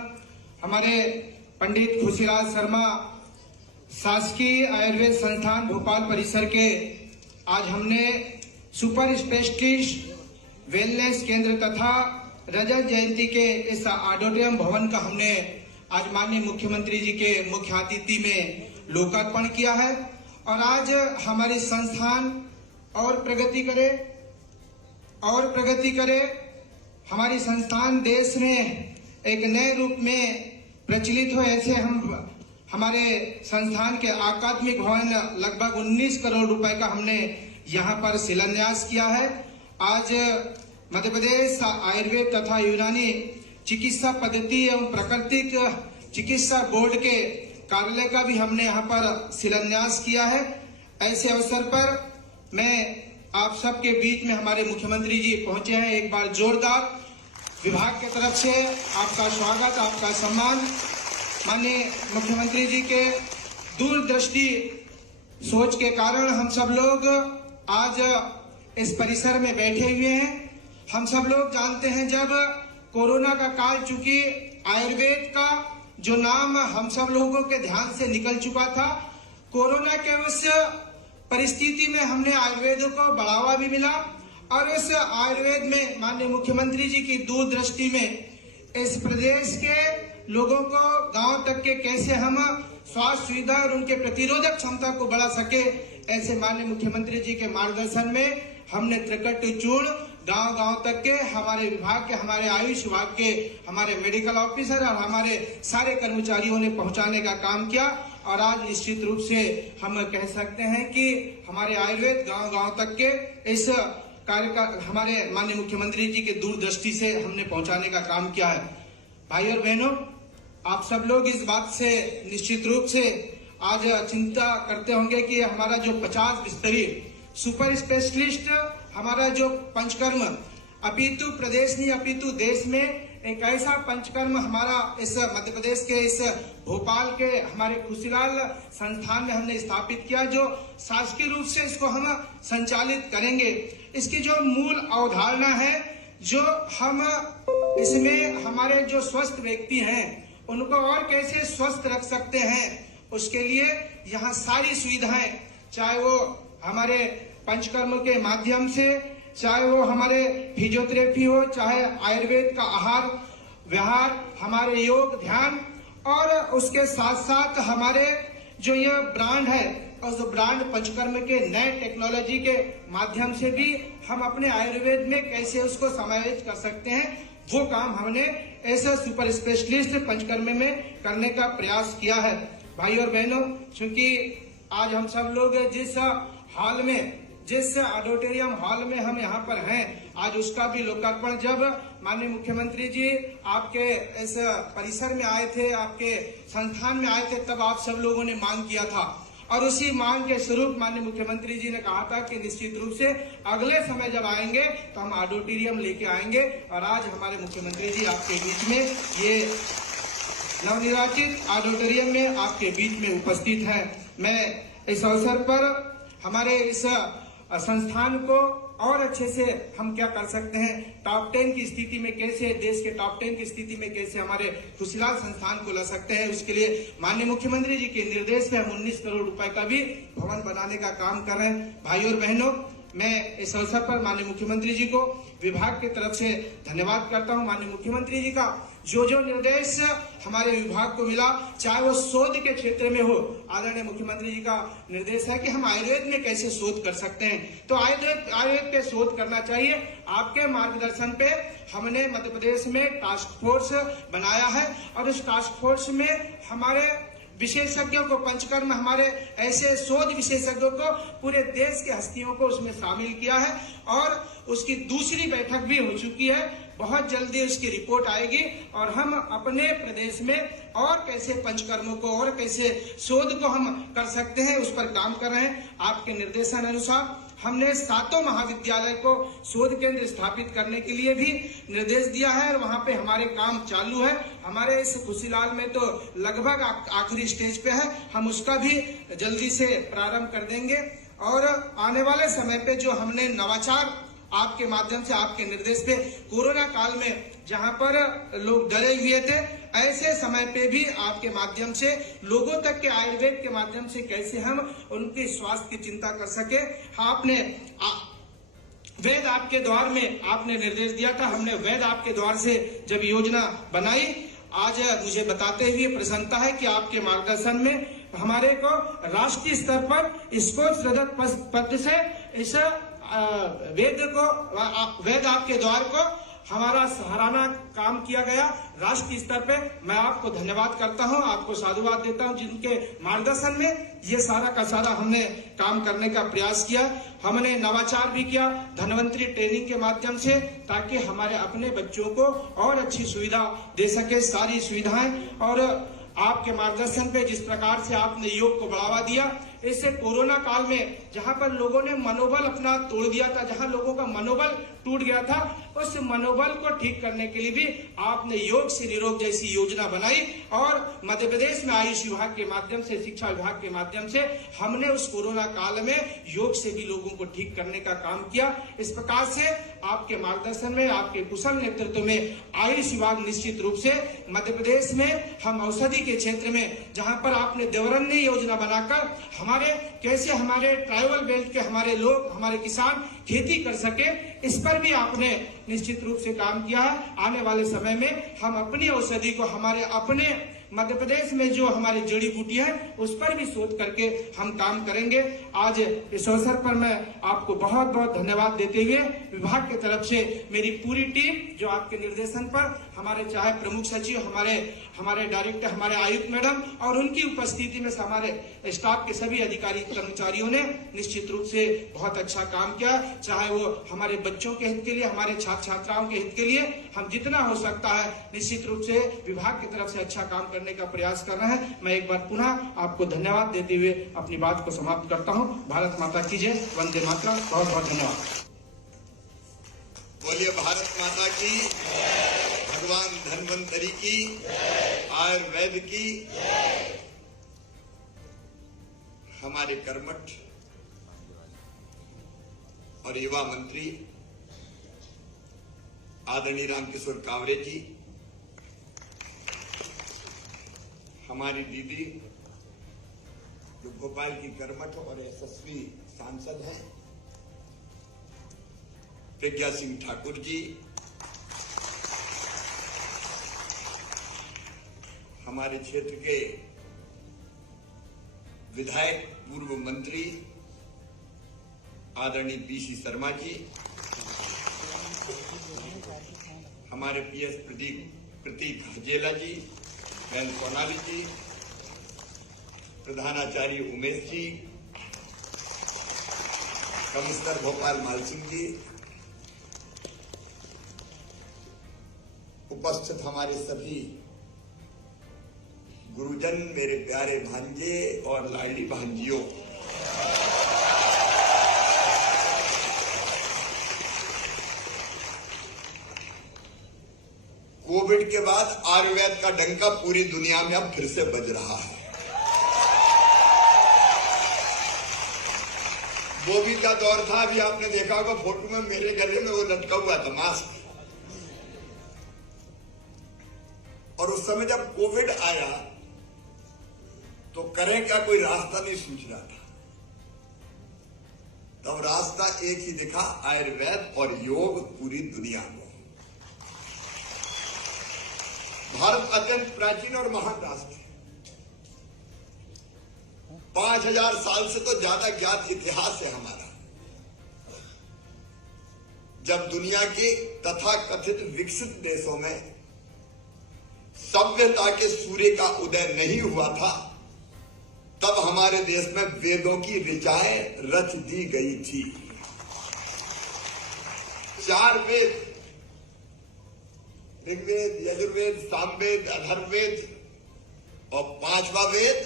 हमारे पंडित खुशीलाल शर्मा शासकीय आयुर्वेद संस्थान भोपाल परिसर के आज हमने सुपर स्पेशलिस्ट वेलनेस केंद्र तथा रजत जयंती के इस ऑडिटोरियम भवन का हमने आज माननीय मुख्यमंत्री जी के मुख्य अतिथि में लोकार्पण किया है। और आज हमारी संस्थान और प्रगति करे, हमारी संस्थान देश में एक नए रूप में प्रचलित हो, ऐसे हम हमारे संस्थान के अकादमिक भवन लगभग 19 करोड़ रुपए का हमने यहाँ पर शिलान्यास किया है। आज मध्य प्रदेश आयुर्वेद तथा यूनानी चिकित्सा पद्धति एवं प्राकृतिक चिकित्सा बोर्ड के कार्यालय का भी हमने यहाँ पर शिलान्यास किया है। ऐसे अवसर पर मैं आप सबके बीच में हमारे मुख्यमंत्री जी पहुंचे हैं। एक बार जोरदार विभाग की तरफ से आपका स्वागत, आपका सम्मान। माननीय मुख्यमंत्री जी के दूरदृष्टि सोच के कारण हम सब लोग आज इस परिसर में बैठे हुए हैं। हम सब लोग जानते हैं, जब कोरोना का काल, चूंकि आयुर्वेद का जो नाम हम सब लोगों के ध्यान से निकल चुका था, कोरोना के उस परिस्थिति में हमने आयुर्वेद को बढ़ावा भी मिला और इस आयुर्वेद में माननीय मुख्यमंत्री जी की दूरदृष्टि में इस प्रदेश के लोगों को गांव तक के कैसे हम स्वास्थ्य सुविधा और उनके प्रतिरोधक क्षमता को बढ़ा सके, ऐसे माननीय मुख्यमंत्री जी के मार्गदर्शन में हमने त्रिकट्टू चूर्ण गांव तक के हमारे विभाग के, हमारे आयुष विभाग के, हमारे मेडिकल ऑफिसर और हमारे सारे कर्मचारियों ने पहुंचाने का काम किया। और आज निश्चित रूप से हम कह सकते हैं कि हमारे आयुर्वेद गांव तक के इस कार्य का हमारे माननीय मुख्यमंत्री जी के दूरदृष्टि से हमने पहुंचाने का काम किया है। भाई और बहनों, आप सब लोग इस बात से निश्चित रूप से आज चिंता करते होंगे कि हमारा जो 50 बिस्तरी सुपर स्पेशलिस्ट हमारा जो पंचकर्म अपितु प्रदेश नहीं अपितु देश में एक ऐसा पंचकर्म हमारा इस मध्य प्रदेश के इस भोपाल के हमारे खुशीलाल संस्थान में हमने स्थापित किया, जो शासकीय रूप से इसको हम संचालित करेंगे। इसकी जो मूल अवधारणा है, जो हम इसमें हमारे जो स्वस्थ व्यक्ति हैं उनको और कैसे स्वस्थ रख सकते हैं, उसके लिए यहाँ सारी सुविधाएं, चाहे वो हमारे पंचकर्म के माध्यम से, चाहे वो हमारे फिजियोथेरेपी हो, चाहे आयुर्वेद का आहार विहार, हमारे योग ध्यान, और उसके साथ साथ हमारे जो ये ब्रांड है, और जो ब्रांड पंचकर्म के नए टेक्नोलॉजी के माध्यम से भी हम अपने आयुर्वेद में कैसे उसको समावेश कर सकते हैं, वो काम हमने ऐसे सुपर स्पेशलिस्ट पंचकर्म में करने का प्रयास किया है। भाई और बहनों, चूंकि आज हम सब लोग जिस ऑडिटोरियम हॉल में हम यहाँ पर हैं, आज उसका भी लोकार्पण जब माननीय मुख्यमंत्री जी आपके इस परिसर में आए थे, आपके संस्थान में आए थे, तब आप सब लोगों ने मांग किया था और उसी मांग के स्वरूप माननीय मुख्यमंत्री जी ने कहा था कि निश्चित रूप से अगले समय जब आएंगे तो हम ऑडिटोरियम लेके आएंगे। और आज हमारे मुख्यमंत्री जी आपके बीच में ये नवनिर्वाचित ऑडिटोरियम में आपके बीच में उपस्थित है। मैं इस अवसर पर हमारे इस संस्थान को और अच्छे से हम क्या कर सकते हैं, टॉप 10 की स्थिति में कैसे, देश के टॉप 10 की स्थिति में कैसे हमारे खुशीलाल संस्थान को ला सकते हैं, उसके लिए माननीय मुख्यमंत्री जी के निर्देश पे हम 19 करोड़ रुपए का भी भवन बनाने का काम कर रहे हैं। भाई और बहनों, मैं इस अवसर पर माननीय मुख्यमंत्री जी को विभाग की तरफ से धन्यवाद करता हूं। माननीय मुख्यमंत्री जी का जो निर्देश हमारे विभाग को मिला, चाहे वो शोध के क्षेत्र में हो, आदरणीय मुख्यमंत्री जी का निर्देश है कि हम आयुर्वेद में कैसे शोध कर सकते हैं, तो आयुर्वेद पे शोध करना चाहिए। आपके मार्गदर्शन पे हमने मध्य प्रदेश में टास्क फोर्स बनाया है और उस टास्क फोर्स में हमारे विशेषज्ञों को, पंचकर्म हमारे ऐसे शोध विशेषज्ञों को, पूरे देश के हस्तियों को उसमें शामिल किया है और उसकी दूसरी बैठक भी हो चुकी है। बहुत जल्दी उसकी रिपोर्ट आएगी और हम अपने प्रदेश में और कैसे पंचकर्मों को और कैसे शोध को हम कर सकते हैं, उस पर काम कर रहे हैं। आपके निर्देशानुसार हमने 7 महाविद्यालय को शोध केंद्र स्थापित करने के लिए भी निर्देश दिया है और वहां पे हमारे काम चालू है। हमारे इस खुशीलाल में तो लगभग आखिरी स्टेज पे है, हम उसका भी जल्दी से प्रारंभ कर देंगे। और आने वाले समय पे जो हमने नवाचार आपके माध्यम से, आपके निर्देश पे, कोरोना काल में जहां पर लोग डरे हुए थे, ऐसे समय पे भी आपके माध्यम से लोगों तक के आयुर्वेद के माध्यम से कैसे हम उनके स्वास्थ्य की चिंता कर सके। आपने वेद आपके द्वार में आपने निर्देश दिया था, हमने वेद आपके द्वार से जब योजना बनाई, आज मुझे बताते हुए प्रसन्नता है कि आपके मार्गदर्शन में हमारे को राष्ट्रीय स्तर पर स्कोच रजत पद से इस वेद आपके द्वार को हमारा सराहना काम किया गया राष्ट्रीय स्तर पे। मैं आपको धन्यवाद करता हूं, आपको साधुवाद देता हूं, जिनके मार्गदर्शन में ये सारा का सारा हमने काम करने का प्रयास किया। हमने नवाचार भी किया धन्वंतरी ट्रेनिंग के माध्यम से, ताकि हमारे अपने बच्चों को और अच्छी सुविधा दे सके, सारी सुविधाएं। और आपके मार्गदर्शन पे जिस प्रकार से आपने योग को बढ़ावा दिया, इससे कोरोना काल में जहां पर लोगों ने मनोबल अपना तोड़ दिया था, जहां लोगों का मनोबल टूट गया था, उस मनोबल को ठीक करने के लिए भी आपने योग से निरोग जैसी योजना बनाई। और मध्य प्रदेश में आयुष विभाग के माध्यम से, शिक्षा विभाग के माध्यम से हमने उस कोरोना काल में योग से भी लोगों को ठीक करने का काम किया। इस प्रकार से आपके मार्गदर्शन में, आपके कुशल नेतृत्व में आयुष विभाग निश्चित रूप से मध्य प्रदेश में हम औषधि के क्षेत्र में, जहां पर आपने देवरन्नी योजना बनाकर कैसे हमारे ट्राइबल बेल्ट के हमारे लोग, हमारे किसान खेती कर सके, इस पर भी आपने निश्चित रूप से काम किया है। आने वाले समय में हम अपनी औषधि को, हमारे अपने मध्य प्रदेश में जो हमारी जड़ी बूटी है, उस पर भी शोध करके हम काम करेंगे। आज इस अवसर पर मैं आपको बहुत बहुत धन्यवाद देते हुए विभाग की तरफ से मेरी पूरी टीम, जो आपके निर्देशन पर हमारे चाहे प्रमुख सचिव, हमारे डायरेक्टर, हमारे आयुक्त मैडम और उनकी उपस्थिति में हमारे स्टाफ के सभी अधिकारी कर्मचारियों ने निश्चित रूप से बहुत अच्छा काम किया। चाहे वो हमारे बच्चों के हित के लिए, हमारे छात्र छात्राओं के हित के लिए हम जितना हो सकता है निश्चित रूप से विभाग की तरफ से अच्छा काम करने का प्रयास कर रहे हैं। मैं एक बार पुनः आपको धन्यवाद देते हुए अपनी बात को समाप्त करता हूं। भारत माता की जय, वंदे मातरम। बहुत बहुत धन्यवाद। बोलिए भारत माता की, भगवान धन्वंतरी की, आयुर्वेद की। हमारे कर्मठ और युवा मंत्री आदरणीय रामकिशोर कावरे जी, हमारी दीदी जो भोपाल की कर्मठ और यशस्वी सांसद हैं, प्रज्ञा सिंह ठाकुर जी, हमारे क्षेत्र के विधायक पूर्व मंत्री आदरणीय पीसी शर्मा जी, हमारे पीएस प्रतीक हजेला जी, बहन सोनाली जी, प्रधानाचार्य उमेश जी, कमिश्नर भोपाल मालसिंह जी, उपस्थित हमारे सभी गुरुजन, मेरे प्यारे भांजे और लाडली भांजियों, कोविड के बाद आयुर्वेद का डंका पूरी दुनिया में अब फिर से बज रहा है। कोविड का दौर था, अभी आपने देखा होगा फोटो में मेरे गले में वो लटका हुआ था मास्क, और उस समय जब कोविड आया तो करें क्या, कोई रास्ता नहीं सूझ रहा था। तब रास्ता एक ही दिखा, आयुर्वेद और योग पूरी दुनिया में। भारत अत्यंत प्राचीन और महान राष्ट्र है। 5000 साल से तो ज्यादा ज्ञात इतिहास है हमारा। जब दुनिया के तथाकथित विकसित देशों में सभ्यता के सूर्य का उदय नहीं हुआ था, तब हमारे देश में वेदों की ऋचाएं रच दी गई थी। 4 वेद, ऋग्वेद, यजुर्वेद, सामवेद, अथर्ववेद और 5वां वेद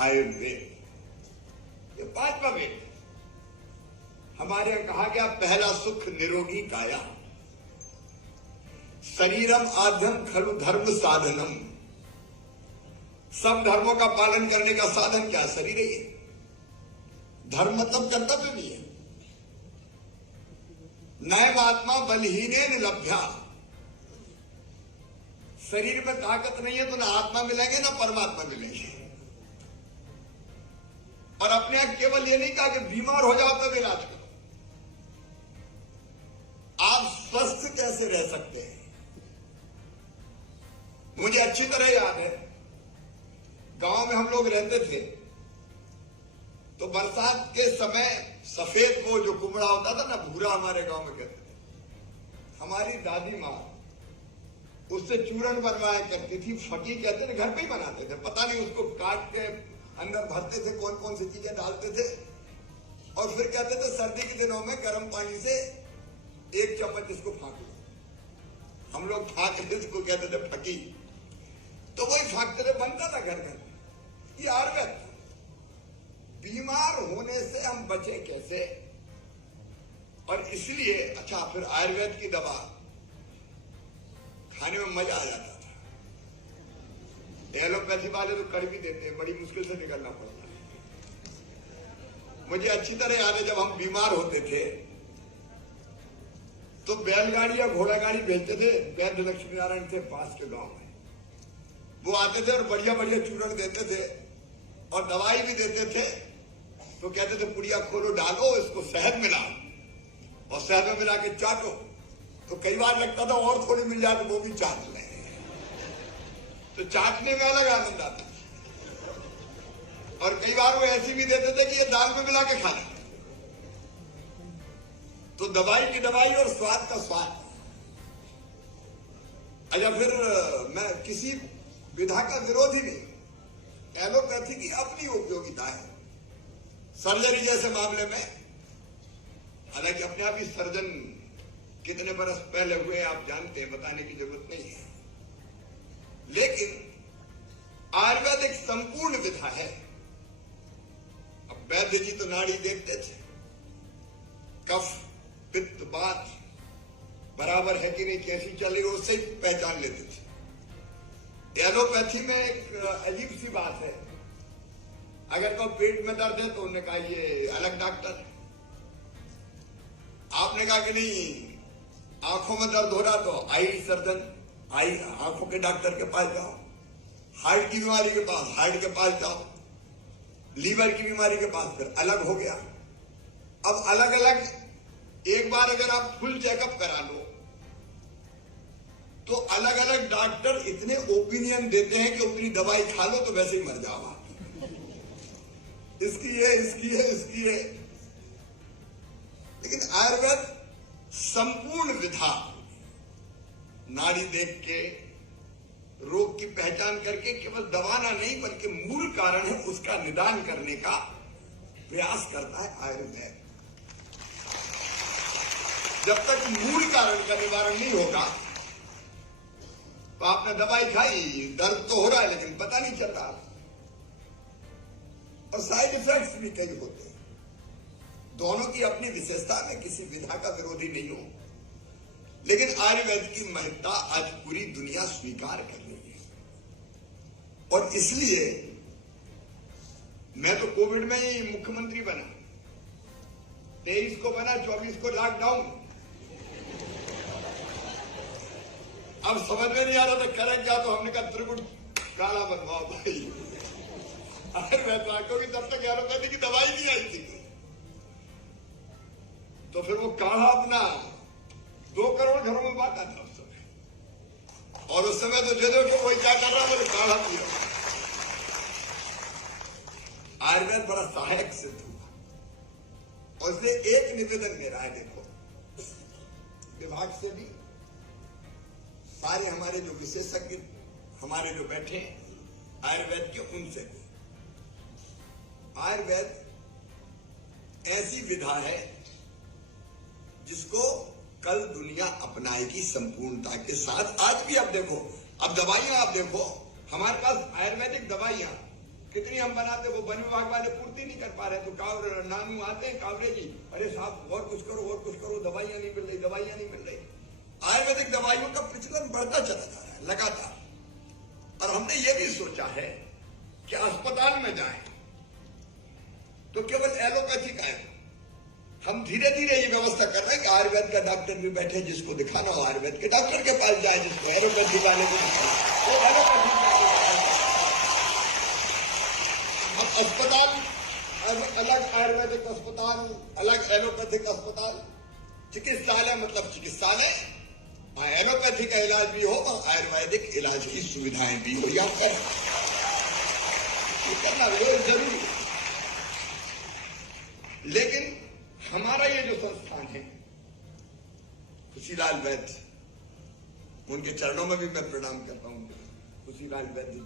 आयुर्वेद। ये 5वां वेद हमारे यहाँ कहा गया पहला सुख निरोगी काया, शरीरम आधम खलु धर्म साधनम। सब धर्मों का पालन करने का साधन क्या? शरीर ही है। धर्म मतलब कर्तव्य भी है। नयम आत्मा बलहीने लभ्या। शरीर में ताकत नहीं है तो ना आत्मा मिलेंगे ना परमात्मा मिलेंगे। और अपने आप केवल ये नहीं कहा कि बीमार हो जाओ तब इलाज करो। आप स्वस्थ कैसे रह सकते हैं? मुझे अच्छी तरह याद है, गांव में हम लोग रहते थे तो बरसात के समय सफेद वो जो कुमड़ा होता था ना, भूरा हमारे गांव में कहते थे, हमारी दादी माँ उससे चूरन बनवाया करती थी। फटी कहते थे, घर पे ही बनाते थे, पता नहीं उसको काट के अंदर भरते थे, कौन कौन सी चीजें डालते थे, और फिर कहते थे सर्दी के दिनों में गर्म पानी से एक चम्मच इसको फाँक लो। हम लोग फाँक थे, इसको कहते थे फटी। तो वही फाँकते थे, बनता था घर घर। ये आयुर्वेद था। बीमार होने से हम बचे कैसे? और इसलिए अच्छा, फिर आयुर्वेद की दवा खाने में मजा आ जाता था। एलोपैथी वाले तो कर भी देते हैं, बड़ी मुश्किल से निकलना पड़ता है। मुझे अच्छी तरह याद है, जब हम बीमार होते थे तो बैलगाड़ी या घोड़ा गाड़ी भेजते थे। वैद्य लक्ष्मी नारायण थे पास के गांव में, वो आते थे और बढ़िया बढ़िया चूरन देते थे और दवाई भी देते थे। तो कहते थे पुड़िया खोलो, डालो, इसको शहद मिलाओ और शहद में मिला के चाटो। तो कई बार लगता था और थोड़ी मिल जाए तो वो भी चाट लें, तो चाटने में अलग आनंद आता था। और कई बार वो ऐसी भी देते थे कि ये दाल में मिला के खाना। तो दवाई की दवाई और स्वाद का स्वाद। अच्छा, फिर मैं किसी विधा का विरोधी नहीं, एलोपैथी की अपनी उपयोगिता है। सर्जरी जैसे मामले में, हालांकि अपने आप ही सर्जन कितने बरस पहले हुए आप जानते हैं, बताने की जरूरत नहीं है, लेकिन आयुर्वेद एक संपूर्ण विधा है। अब वैद्य जी तो नाड़ी देखते थे, कफ पित्त बात बराबर है कि नहीं, कैसी चल रही, उससे ही पहचान लेते थे। एलोपैथी में एक अजीब सी बात है, अगर कोई पेट में दर्द है तो उन्होंने कहा ये अलग डॉक्टर। आपने कहा कि नहीं आंखों में दर्द हो रहा तो आई सर्जन, आई आंखों के डॉक्टर के पास जाओ। हार्ट की बीमारी के पास हार्ट के पास जाओ। लीवर की बीमारी के पास फिर अलग हो गया। अब अलग अलग, एक बार अगर आप फुल चेकअप करा लो तो अलग अलग डॉक्टर इतने ओपिनियन देते हैं कि उतनी दवाई खा लो तो वैसे ही मर जाओ आप। इसकी है, इसकी है, इसकी है। लेकिन आयुर्वेद संपूर्ण विधा, नाड़ी देख के रोग की पहचान करके केवल दबाना नहीं बल्कि मूल कारण है उसका निदान करने का प्रयास करता है आयुर्वेद। जब तक मूल कारण का निवारण नहीं होगा तो आपने दवाई खाई, दर्द तो हो रहा है लेकिन पता नहीं चल रहा, और साइड इफेक्ट्स भी कई होते हैं। दोनों की अपनी विशेषता, में किसी विधा का विरोधी नहीं हूं, लेकिन आयुर्वेद की महत्ता आज पूरी दुनिया स्वीकार कर रही है। और इसलिए मैं तो कोविड में ही मुख्यमंत्री बना, 23 को बना, 24 को लॉकडाउन। अब समझ में नहीं आ रहा था करें क्या, तो हमने कहा त्रिकुट काला बनवाओ भाई। क्योंकि तब तक एलोपैथी की दवाई नहीं आई थी, तो फिर वो काढ़ा अपना 2 करोड़ घरों में बांटा था उस समय। और उस समय तो जो कोई क्या कर रहा, बोले काढ़ा पिया। आयुर्वेद बड़ा सहायक सिद्ध हुआ। और इसलिए एक निवेदन मेरा है, देखो विभाग से भी, सारे हमारे जो विशेषज्ञ हमारे जो बैठे हैं आयुर्वेद के, उनसे भी, आयुर्वेद ऐसी विधा है जिसको कल दुनिया अपनाएगी संपूर्णता के साथ। आज भी आप देखो, अब दवाइयां आप देखो, हमारे पास आयुर्वेदिक दवाइयां कितनी हम बनाते, वो वन विभाग वाले पूर्ति नहीं कर पा रहे, तो नानू आते हैं कावरे जी, अरे साहब और कुछ करो, दवाइयां नहीं मिल रही। आयुर्वेदिक दवाइयों का प्रचलन बढ़ता चला जा रहा है लगातार। और हमने ये भी सोचा है कि अस्पताल में जाएं तो केवल एलोपैथी का है। हम धीरे धीरे ये व्यवस्था कर रहे हैं कि आयुर्वेद का डॉक्टर भी बैठे, जिसको दिखाना हो आयुर्वेद के डॉक्टर के पास जाए, जिसको एलोपैथी वाले को तो एलोपैथी हम अस्पताल अलग, आयुर्वेदिक अस्पताल अलग, एलोपैथिक अस्पताल, चिकित्सालय मतलब चिकित्सालय, एलोपैथी का इलाज भी हो और आयुर्वेदिक इलाज की सुविधाएं भी हो, या करना जरूरी है। लेकिन हमारा ये जो संस्थान है, खुशीलाल वैद्य, उनके चरणों में भी मैं प्रणाम करता हूं। खुशीलाल वैद्य जी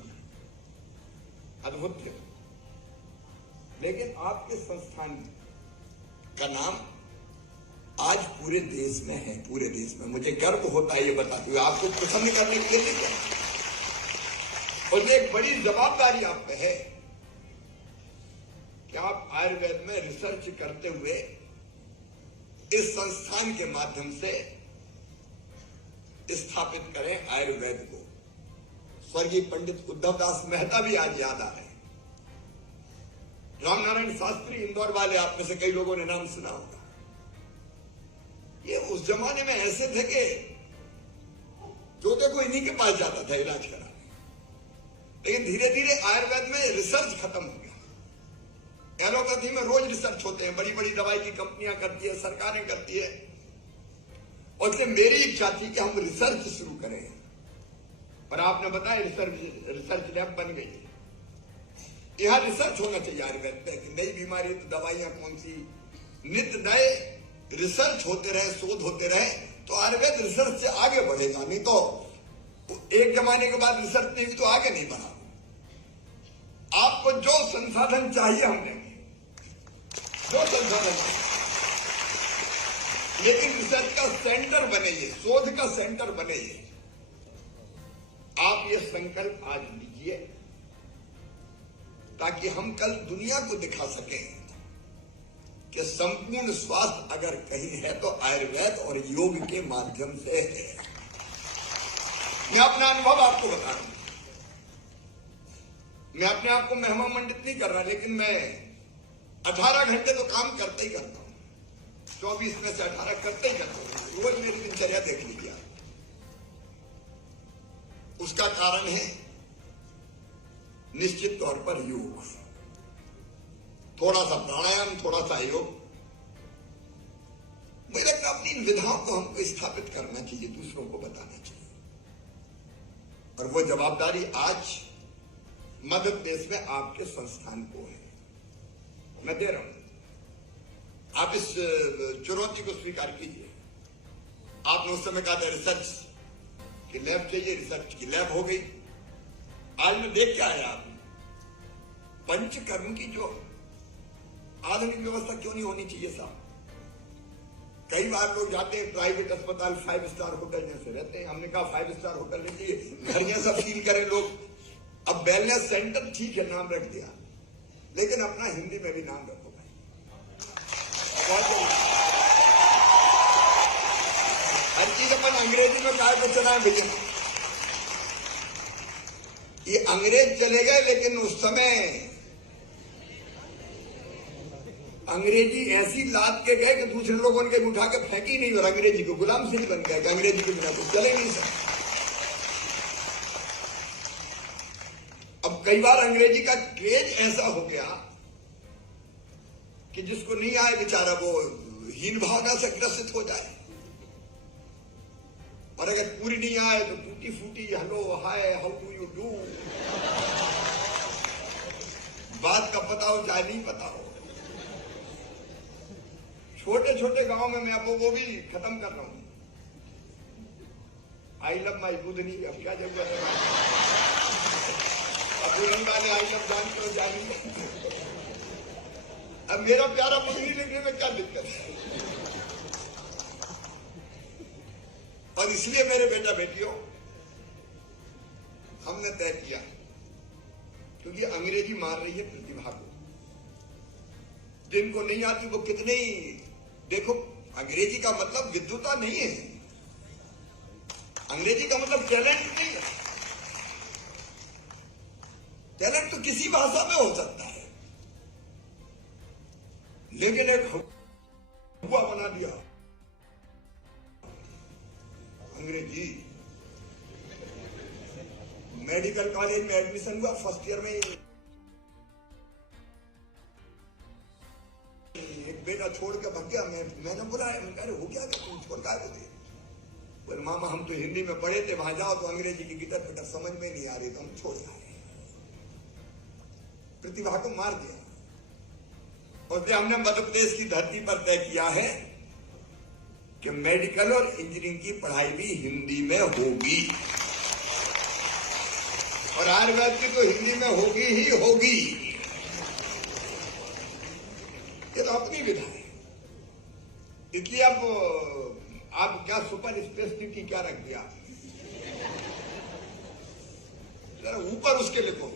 अद्भुत थे, लेकिन आपके संस्थान का नाम आज पूरे देश में है, पूरे देश में। मुझे गर्व होता है ये बताते हुए, आपको प्रसन्न करने के लिए नहीं करता। और ये एक बड़ी जवाबदारी आप पे है कि आप आयुर्वेद में रिसर्च करते हुए इस संस्थान के माध्यम से स्थापित करें आयुर्वेद को। स्वर्गीय पंडित उद्धव दास मेहता भी आज याद आ रहे हैं। रामनारायण शास्त्री इंदौर वाले, आप में से कई लोगों ने नाम सुना होगा। ये उस जमाने में ऐसे थे कि जो देखो इन्हीं के पास जाता था इलाज कराने। लेकिन धीरे धीरे आयुर्वेद में रिसर्च खत्म हो गया। एलोपैथी में रोज रिसर्च होते हैं, बड़ी बड़ी दवाई की कंपनियां करती है, सरकारें करती है। और इसलिए मेरी इच्छा थी कि हम रिसर्च शुरू करें, और आपने बताया रिसर्च लैब बन गई है। यहां रिसर्च होना चाहिए आयुर्वेद में, नई बीमारी तो दवाइयां कौन सी, नित्य नए रिसर्च होते रहे, शोध होते रहे, तो आयुर्वेद रिसर्च से आगे बढ़ेगा। नहीं तो एक जमाने के बाद रिसर्च नहीं हुई तो आगे नहीं बढ़ा। आपको जो संसाधन चाहिए हम देंगे, जो संसाधन चाहिए, लेकिन रिसर्च का सेंटर बने, ये शोध का सेंटर बने। ये आप ये संकल्प आज लीजिए, ताकि हम कल दुनिया को दिखा सकें कि संपूर्ण स्वास्थ्य अगर कहीं है तो आयुर्वेद और योग के माध्यम से है। मैं अपना अनुभव आपको बता रहा हूं। मैं अपने आप को महिमा मंडित नहीं कर रहा, लेकिन मैं 18 घंटे तो काम करते ही करता हूं, 24 में से 18 करते ही करता हूं। रोज मेरी दिनचर्या देख लीजिए। उसका कारण है निश्चित तौर पर योग, थोड़ा सा प्राणायाम, थोड़ा सा योग। मुझे लगता है अपनी इन विधाओं को हमको स्थापित करना चाहिए, दूसरों को बताना चाहिए। और वो जवाबदारी आज मध्य प्रदेश में आपके संस्थान को है, मैं दे रहा हूं। आप इस चुनौती को स्वीकार कीजिए। आपने उस समय कहा था रिसर्च की लैब चाहिए, रिसर्च की लैब हो गई। आज मैं देख के आया, पंचकर्म की जो आधुनिक व्यवस्था क्यों नहीं होनी चाहिए साहब। कई बार लोग जाते हैं प्राइवेट अस्पताल, 5 स्टार होटल जैसे रहते हैं। हमने कहा 5 स्टार होटल नहीं चाहिए, घर जैसा फील करें लोग। अब वेलनेस सेंटर ठीक है, नाम रख दिया, लेकिन अपना हिंदी में भी नाम रखो भाई। हर चीज अपन अंग्रेजी में काय को चलाएं भैया। ये अंग्रेज चले गए, लेकिन उस समय अंग्रेजी ऐसी लाद के गए कि दूसरे लोगों ने उठा के फेंकी नहीं, और अंग्रेजी को गुलाम सिंह बन गया कि अंग्रेजी के बिना कुछ चले नहीं सकता। अब कई बार अंग्रेजी का क्रेज ऐसा हो गया कि जिसको नहीं आए बेचारा वो हीन भावना से ग्रसित हो जाए, और अगर पूरी नहीं आए तो टूटी फूटी hello hi how do you do, बात का पता हो चाहे नहीं पता हो। छोटे छोटे गांव में मैं अब वो भी खत्म कर रहा हूं। आई लव माई बुधनी, अब क्या जरूरत है, अब बुलंदा ने आई लव जानते हो जानी। अब मेरा प्यारा बुधनी लिखने में क्या दिक्कत है। और इसलिए मेरे बेटा बेटियों, हमने तय किया क्योंकि अंग्रेजी मार रही है प्रतिभा को। जिनको नहीं आती वो कितने ही, देखो अंग्रेजी का मतलब विद्वता नहीं है, अंग्रेजी का मतलब टैलेंट नहीं है। टैलेंट तो किसी भाषा में हो सकता है, लेकिन एक हुआ बना दिया अंग्रेजी। मेडिकल कॉलेज में एडमिशन हुआ, फर्स्ट ईयर में एक बेटा छोड़ के भाग गया। मैंने बुलाया, मैंने कहा हो क्या तुम छोड़ का बोले मामा हम तो हिंदी में पढ़े थे, वहां जाओ तो अंग्रेजी की गिटर पिटर समझ में नहीं आ रही तो हम छोड़ जा रहे। प्रतिभा को मार दिया। और हमने मध्य प्रदेश की धरती पर तय किया है कि मेडिकल और इंजीनियरिंग की पढ़ाई भी हिंदी में होगी, और आयुर्वेद की तो हिंदी में होगी ही होगी। ये तो अपनी विधा है। इसलिए अब आप क्या सुपर स्पेशलिटी क्या रख दिया, जरा ऊपर उसके लिखो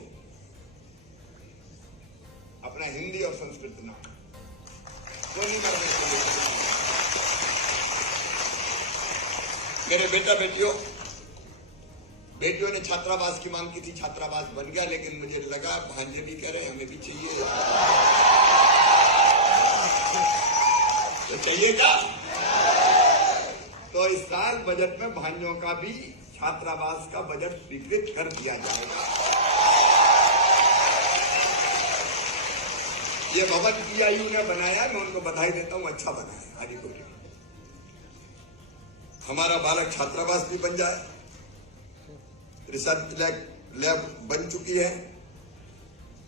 अपना हिंदी और संस्कृत नाम, तो नहीं करने। मेरे बेटियों ने छात्रावास की मांग की थी, छात्रावास बन गया, लेकिन मुझे लगा भांजे भी करें, हमें भी चाहिए, तो चाहिएगा। तो इस साल बजट में भाइयों का भी छात्रावास का बजट स्वीकृत कर दिया जाएगा। ये भवन PIU ने बनाया, मैं उनको बधाई देता हूं, अच्छा बनाया। हाजीपुर हमारा बालक छात्रावास भी बन जाए, रिसर्च लैब बन चुकी है।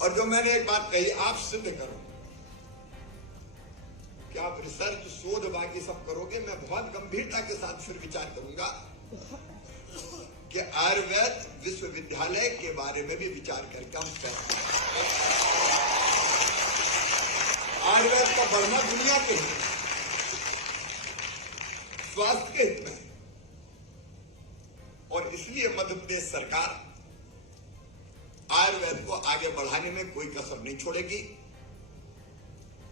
और जो मैंने एक बात कही, आप सिद्ध करो कि आप रिसर्च शोध बाकी सब करोगे, मैं बहुत गंभीरता के साथ फिर विचार करूंगा कि आयुर्वेद विश्वविद्यालय के बारे में भी विचार करके हम फैसला करें। आयुर्वेद का बढ़ना दुनिया के हित में, स्वास्थ्य के हित में, और इसलिए मध्य प्रदेश सरकार आयुर्वेद को आगे बढ़ाने में कोई कसर नहीं छोड़ेगी।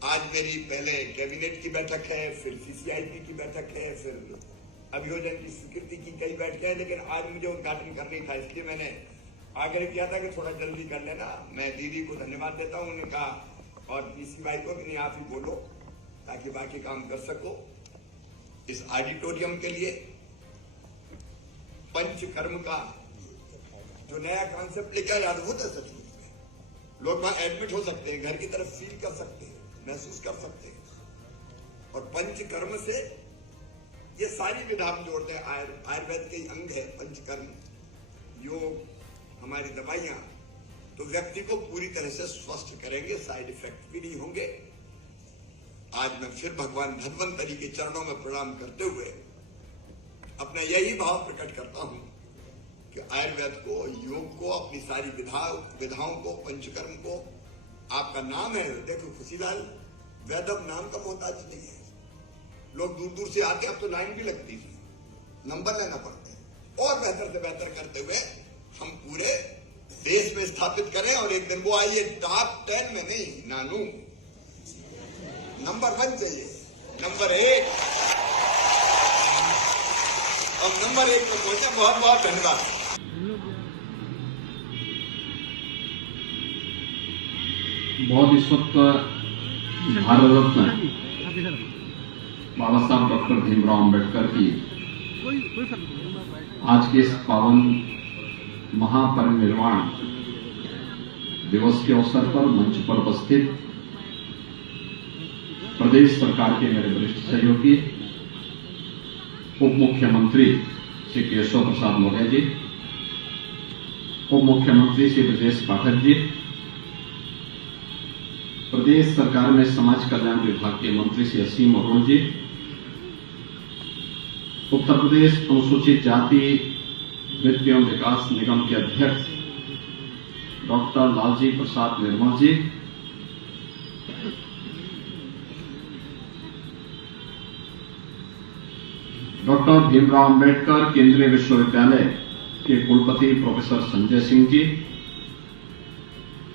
आज मेरी पहले कैबिनेट की बैठक है, फिर CCIP की बैठक है, फिर अभियोजन की स्वीकृति की कई बैठकें हैं, लेकिन आज मुझे उद्घाटन करनी था, इसलिए मैंने आग्रह किया था कि थोड़ा जल्दी कर लेना। मैं दीदी को धन्यवाद देता हूं, उन्होंने कहा, और PC भाई को कि नहीं आप ही बोलो ताकि बाकी काम कर सको। इस ऑडिटोरियम के लिए पंचकर्म का जो नया कॉन्सेप्ट लेकर आया, अद्भुत है सच में। लोग वहां एडमिट हो सकते हैं, घर की तरफ फील कर सकते हैं, महसूस कर सकते हैं। और पंचकर्म से ये सारी विधा हम जोड़ते हैं। आयुर्वेद के अंग है पंचकर्म, योग, हमारी दवाइयां, तो व्यक्ति को पूरी तरह से स्वस्थ करेंगे, साइड इफेक्ट भी नहीं होंगे। आज मैं फिर भगवान धन्वंतरी के चरणों में प्रणाम करते हुए अपना यही भाव प्रकट करता हूं कि आयुर्वेद को, योग को, अपनी सारी विधाओं को, पंचकर्म को, आपका नाम है, देखो खुशीलाल, वैदव नाम का मोहताज नहीं है। लोग दूर दूर से आते, अब तो लाइन भी लगती थी, नंबर लेना पड़ता है। और बेहतर से बेहतर करते हुए हम पूरे देश में स्थापित करें, और एक दिन वो आइए टॉप 10 में नहीं, नानू नंबर 1 चाहिए, नंबर 1, और नंबर 1 में पहुंचे। बहुत बहुत धन्यवाद। बहुत इस वक्त भारत रत्न बाबा साहब डॉक्टर भीमराव अंबेडकर की आज के इस पावन महापरिनिर्वाण दिवस के अवसर पर मंच पर उपस्थित प्रदेश सरकार के मेरे वरिष्ठ सहयोगी उप मुख्यमंत्री श्री केशव प्रसाद मौर्य जी, उप मुख्यमंत्री श्री ब्रजेश पाठक जी, प्रदेश सरकार में समाज कल्याण विभाग के मंत्री श्री असीम अरुण जी, उत्तर प्रदेश अनुसूचित जाति वित्त एवं विकास निगम के अध्यक्ष डॉक्टर लालजी प्रसाद निर्मल जी, डॉक्टर भीमराव अंबेडकर केंद्रीय विश्वविद्यालय के कुलपति प्रोफेसर संजय सिंह जी,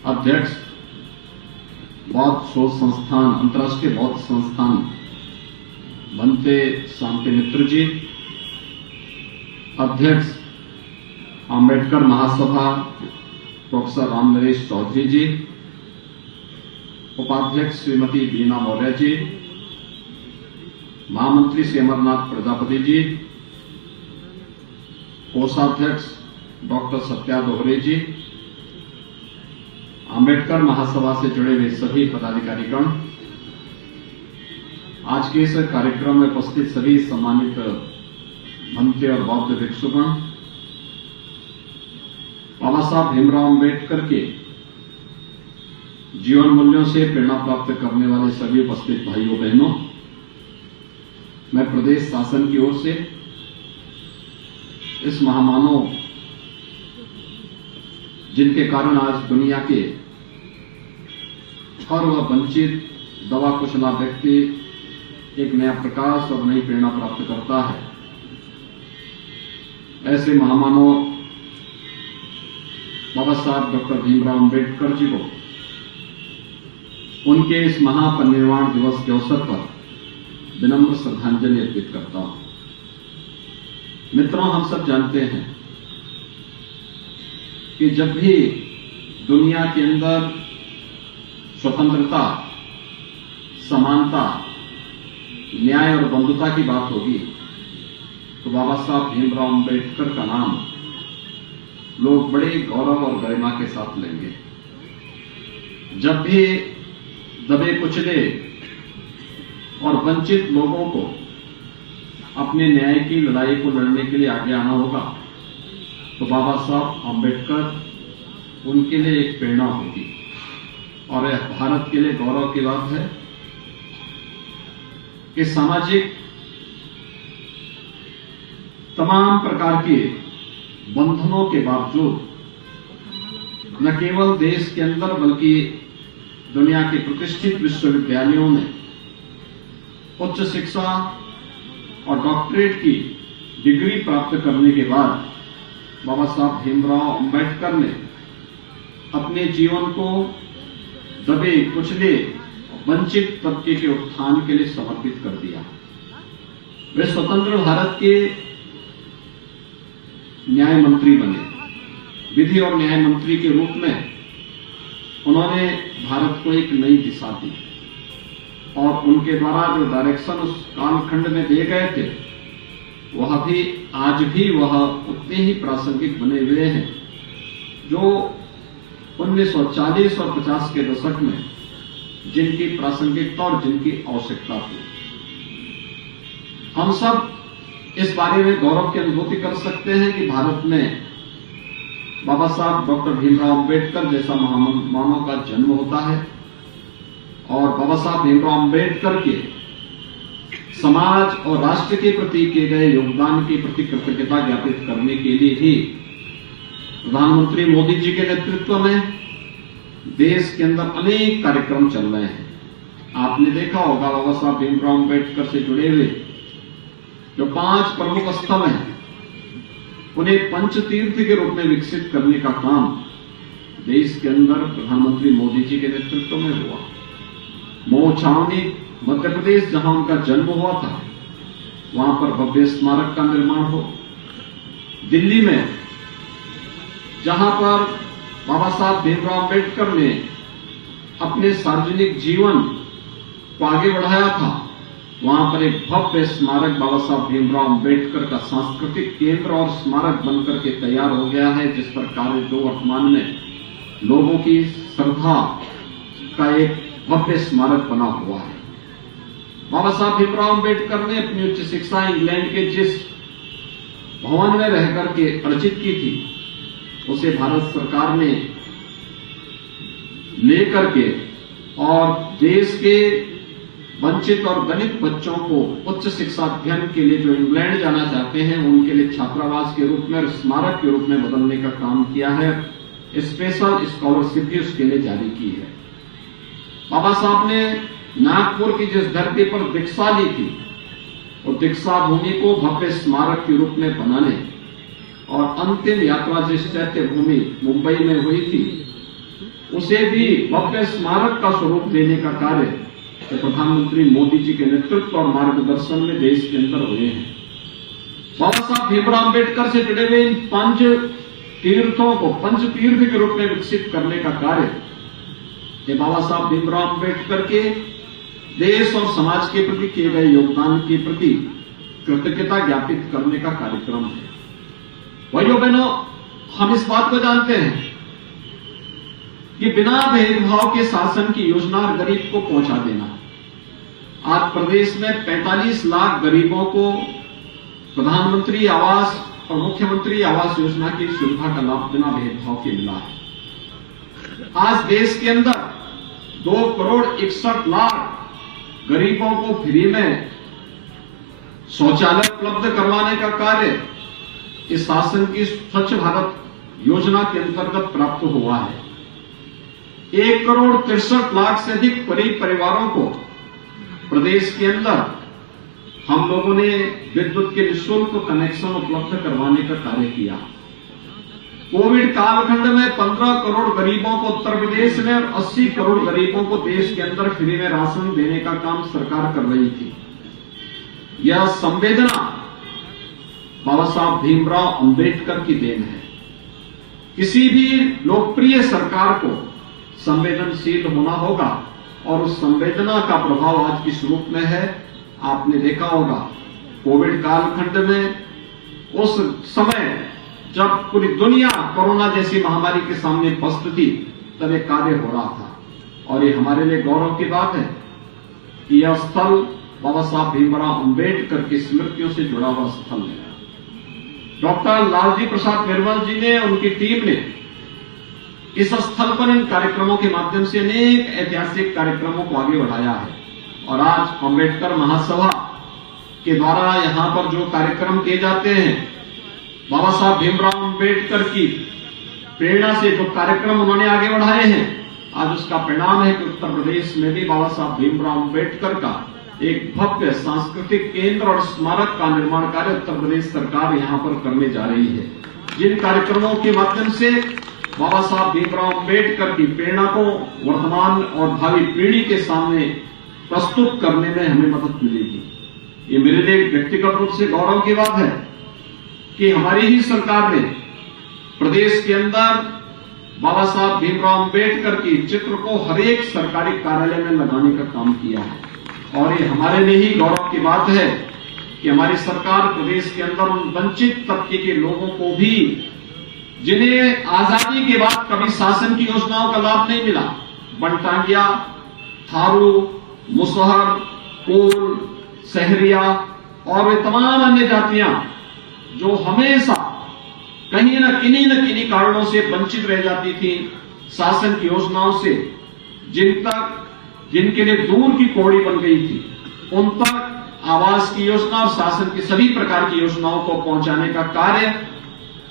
अध्यक्ष बौद्ध शोध संस्थान, अंतर्राष्ट्रीय बौद्ध संस्थान बनते शांति मित्र जी, अध्यक्ष आम्बेडकर महासभा प्रोफेसर राम नरेश चौधरी जी, उपाध्यक्ष श्रीमती बीना मौर्य जी, महामंत्री श्री अमरनाथ प्रजापति जी, कोषाध्यक्ष डॉक्टर सत्या दोहरे जी, आम्बेडकर महासभा से जुड़े हुए सभी पदाधिकारीगण, आज के इस कार्यक्रम में उपस्थित सभी सम्मानित भंते और बौद्ध भिक्षुगण, बाबा साहब भीमराव अम्बेडकर के जीवन मूल्यों से प्रेरणा प्राप्त करने वाले सभी उपस्थित भाइयों बहनों, मैं प्रदेश शासन की ओर से इस महामानव जिनके कारण आज दुनिया के हर वह वंचित दवा कुशला व्यक्ति एक नया प्रकाश और नई प्रेरणा प्राप्त करता है, ऐसे महामानव बाबा साहब डॉक्टर भीमराव अम्बेडकर जी को उनके इस महापरिनिर्वाण दिवस के अवसर पर विनम्र श्रद्धांजलि अर्पित करता हूं। मित्रों, हम सब जानते हैं कि जब भी दुनिया के अंदर स्वतंत्रता, समानता, न्याय और बंधुता की बात होगी तो बाबा साहब भीमराव अम्बेडकर का नाम लोग बड़े गौरव और गरिमा के साथ लेंगे। जब भी दबे कुचले और वंचित लोगों को अपने न्याय की लड़ाई को लड़ने के लिए आगे आना होगा तो बाबा साहब अम्बेडकर उनके लिए एक प्रेरणा होगी। और यह भारत के लिए गौरव की बात है कि सामाजिक तमाम प्रकार के बंधनों के बावजूद न केवल देश के अंदर बल्कि दुनिया के प्रतिष्ठित विश्वविद्यालयों में उच्च शिक्षा और डॉक्टरेट की डिग्री प्राप्त करने के बाद बाबा साहब भीमराव अम्बेडकर ने अपने जीवन को दबे कुचले वंचित तबके के उत्थान के लिए समर्पित कर दिया। वे स्वतंत्र भारत के न्याय मंत्री बने। विधि और न्याय मंत्री के रूप में उन्होंने भारत को एक नई दिशा दी और उनके द्वारा जो डायरेक्शन उस कालखंड में दिए गए थे वह भी आज भी वह उतने ही प्रासंगिक बने हुए हैं जो 1940 और 50 के दशक में जिनकी प्रासंगिकता और जिनकी आवश्यकता थी। हम सब इस बारे में गौरव की अनुभूति कर सकते हैं कि भारत में बाबा साहब डॉक्टर भीमराव अम्बेडकर जैसा महामानव का जन्म होता है और बाबा साहब भीमराव अम्बेडकर के समाज और राष्ट्र के प्रति किए गए योगदान के प्रति कृतज्ञता ज्ञापित करने के लिए ही प्रधानमंत्री मोदी जी के नेतृत्व में देश के अंदर अनेक कार्यक्रम चल रहे हैं। आपने देखा होगा बाबा साहब भीमराव अम्बेडकर से जुड़े हुए जो 5 प्रमुख स्थल हैं उन्हें पंचतीर्थ के रूप में विकसित करने का काम देश के अंदर प्रधानमंत्री मोदी जी के नेतृत्व में हुआ। मऊ छावनी मध्य प्रदेश जहां उनका जन्म हुआ था वहां पर भव्य स्मारक का निर्माण हो। दिल्ली में जहां पर बाबा साहब भीमराव अम्बेडकर ने अपने सार्वजनिक जीवन को आगे बढ़ाया था वहां पर एक भव्य स्मारक बाबा साहब भीमराव अम्बेडकर का सांस्कृतिक केंद्र और स्मारक बनकर के तैयार हो गया है, जिस पर कार्य जो वर्तमान में लोगों की श्रद्धा का एक भव्य स्मारक बना हुआ है। बाबा साहब भीमराव अम्बेडकर ने अपनी उच्च शिक्षा इंग्लैंड के जिस भवन में रह करके अर्जित की थी उसे भारत सरकार ने लेकर के और देश के वंचित और दलित बच्चों को उच्च शिक्षा अध्ययन के लिए जो इंग्लैंड जाना चाहते हैं उनके लिए छात्रावास के रूप में और स्मारक के रूप में बदलने का काम किया है। स्पेशल स्कॉलरशिप भी उसके लिए जारी की है। बाबा साहब ने नागपुर की जिस धरती पर दीक्षा ली थी और दीक्षा भूमि को भव्य स्मारक के रूप में बनाने और अंतिम यात्रा जिस चैत्य भूमि मुंबई में हुई थी उसे भी भव्य स्मारक का स्वरूप देने का कार्य तो प्रधानमंत्री मोदी जी के नेतृत्व और मार्गदर्शन में देश के अंदर हुए हैं। बाबा साहब भीमराव अम्बेडकर से जुड़े हुए इन पंच तीर्थों को पंच तीर्थ के रूप में विकसित करने का कार्य ये बाबा साहब भीमराव अम्बेडकर के देश और समाज के प्रति किए गए योगदान के प्रति कृतज्ञता ज्ञापित करने का कार्यक्रम है। भाइयों बहनों, हम इस बात को जानते हैं कि बिना भेदभाव के शासन की योजना गरीब को पहुंचा देना। आज प्रदेश में 45 लाख गरीबों को प्रधानमंत्री आवास और मुख्यमंत्री आवास योजना की सुविधा का लाभ बिना भेदभाव के मिला है। आज देश के अंदर 2 करोड़ 61 लाख गरीबों को फ्री में शौचालय उपलब्ध करवाने का कार्य इस शासन की स्वच्छ भारत योजना के अंतर्गत प्राप्त हुआ है। 1 करोड़ 63 लाख से अधिक गरीब परिवारों को प्रदेश के अंदर हम लोगों ने विद्युत के निःशुल्क कनेक्शन उपलब्ध करवाने का कार्य किया। कोविड कालखंड में 15 करोड़ गरीबों को उत्तर प्रदेश में और 80 करोड़ गरीबों को देश के अंदर फ्री में राशन देने का काम सरकार कर रही थी। यह संवेदना बाबा साहब भीमराव अंबेडकर की देन है। किसी भी लोकप्रिय सरकार को संवेदनशील होना होगा और उस संवेदना का प्रभाव आज किस रूप में है आपने देखा होगा। कोविड कालखंड में उस समय जब पूरी दुनिया कोरोना जैसी महामारी के सामने पस्त थी तब एक कार्य हो रहा था और ये हमारे लिए गौरव की बात है कि यह स्थल बाबा साहब भीमराव अंबेडकर की स्मृतियों से जुड़ा हुआ स्थल है। डॉक्टर लालजी प्रसाद निर्मल जी ने उनकी टीम ने इस स्थल पर इन कार्यक्रमों के माध्यम से अनेक ऐतिहासिक कार्यक्रमों को आगे बढ़ाया है और आज अंबेडकर महासभा के द्वारा यहां पर जो कार्यक्रम किए जाते हैं, बाबा साहब भीमराव अंबेडकर की प्रेरणा से जो कार्यक्रम उन्होंने आगे बढ़ाए हैं, आज उसका परिणाम है कि उत्तर प्रदेश में भी बाबा साहब भीमराव अंबेडकर का एक भव्य सांस्कृतिक केंद्र और स्मारक का निर्माण कार्य उत्तर प्रदेश सरकार यहां पर करने जा रही है। जिन कार्यक्रमों के माध्यम से बाबा साहब भीमराव अंबेडकर की प्रेरणा को वर्तमान और भावी पीढ़ी के सामने प्रस्तुत करने में हमें मदद मिलेगी। ये मेरे लिए व्यक्तिगत रूप से गौरव की बात है कि हमारी ही सरकार ने प्रदेश के अंदर बाबा साहब भीमराव अंबेडकर की चित्र को हर एक सरकारी कार्यालय में लगाने का काम किया है और ये हमारे लिए ही गौरव की बात है कि हमारी सरकार प्रदेश के अंदर उन वंचित तबके के लोगों को भी, जिन्हें आजादी के बाद कभी शासन की योजनाओं का लाभ नहीं मिला, बनटांगिया, थारू, मुसहर, कोल, सहरिया और वे तमाम अन्य जातियां जो हमेशा कहीं न किन्हीं कारणों से वंचित रह जाती थी शासन की योजनाओं से, जिनके लिए दूर की कौड़ी बन गई थी, उन तक आवास की योजना और शासन की सभी प्रकार की योजनाओं को पहुंचाने का कार्य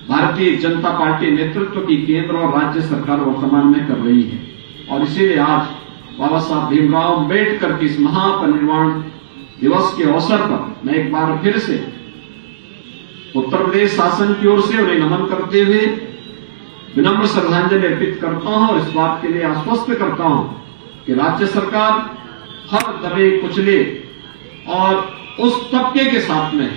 भारतीय जनता पार्टी नेतृत्व की केंद्र और राज्य सरकार वर्तमान में कर रही है। और इसीलिए आज बाबा साहब भीमराव अंबेडकर की इस महापरिनिर्वाण दिवस के अवसर पर मैं एक बार फिर से उत्तर प्रदेश शासन की ओर से उन्हें नमन करते हुए विनम्र श्रद्धांजलि अर्पित करता हूं और इस बात के लिए आश्वस्त करता हूं कि राज्य सरकार हर दबे कुचले और उस तबके के साथ में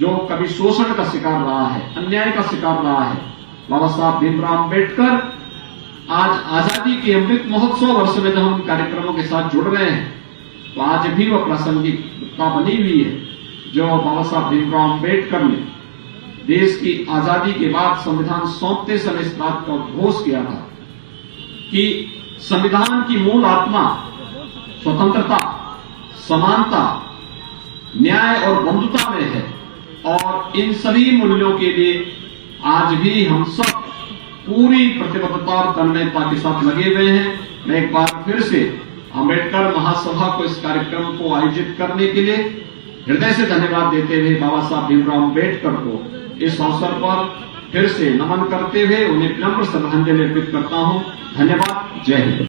जो कभी शोषण का शिकार रहा है, अन्याय का शिकार रहा है, बाबा साहब भीमराव अंबेडकर आज आजादी के अमृत महोत्सव वर्ष में जब हम कार्यक्रमों के साथ जुड़ रहे हैं तो आज भी वह प्रासंगिकता बनी हुई है जो बाबा साहब भीमराव अंबेडकर ने देश की आजादी के बाद संविधान सौंपते समय इस बात का उद्घोष किया था कि संविधान की मूल आत्मा स्वतंत्रता, समानता, न्याय और बंधुता में है और इन सभी मूल्यों के लिए आज भी हम सब पूरी प्रतिबद्धता और तन्मयता के साथ लगे हुए हैं। मैं एक बार फिर से अंबेडकर महासभा को इस कार्यक्रम को आयोजित करने के लिए हृदय से धन्यवाद देते हुए बाबा साहब भीमराव अंबेडकर को इस अवसर पर फिर से नमन करते हुए उन्हें विनम्र श्रद्धांजलि अर्पित करता हूं। धन्यवाद। जय हिंद।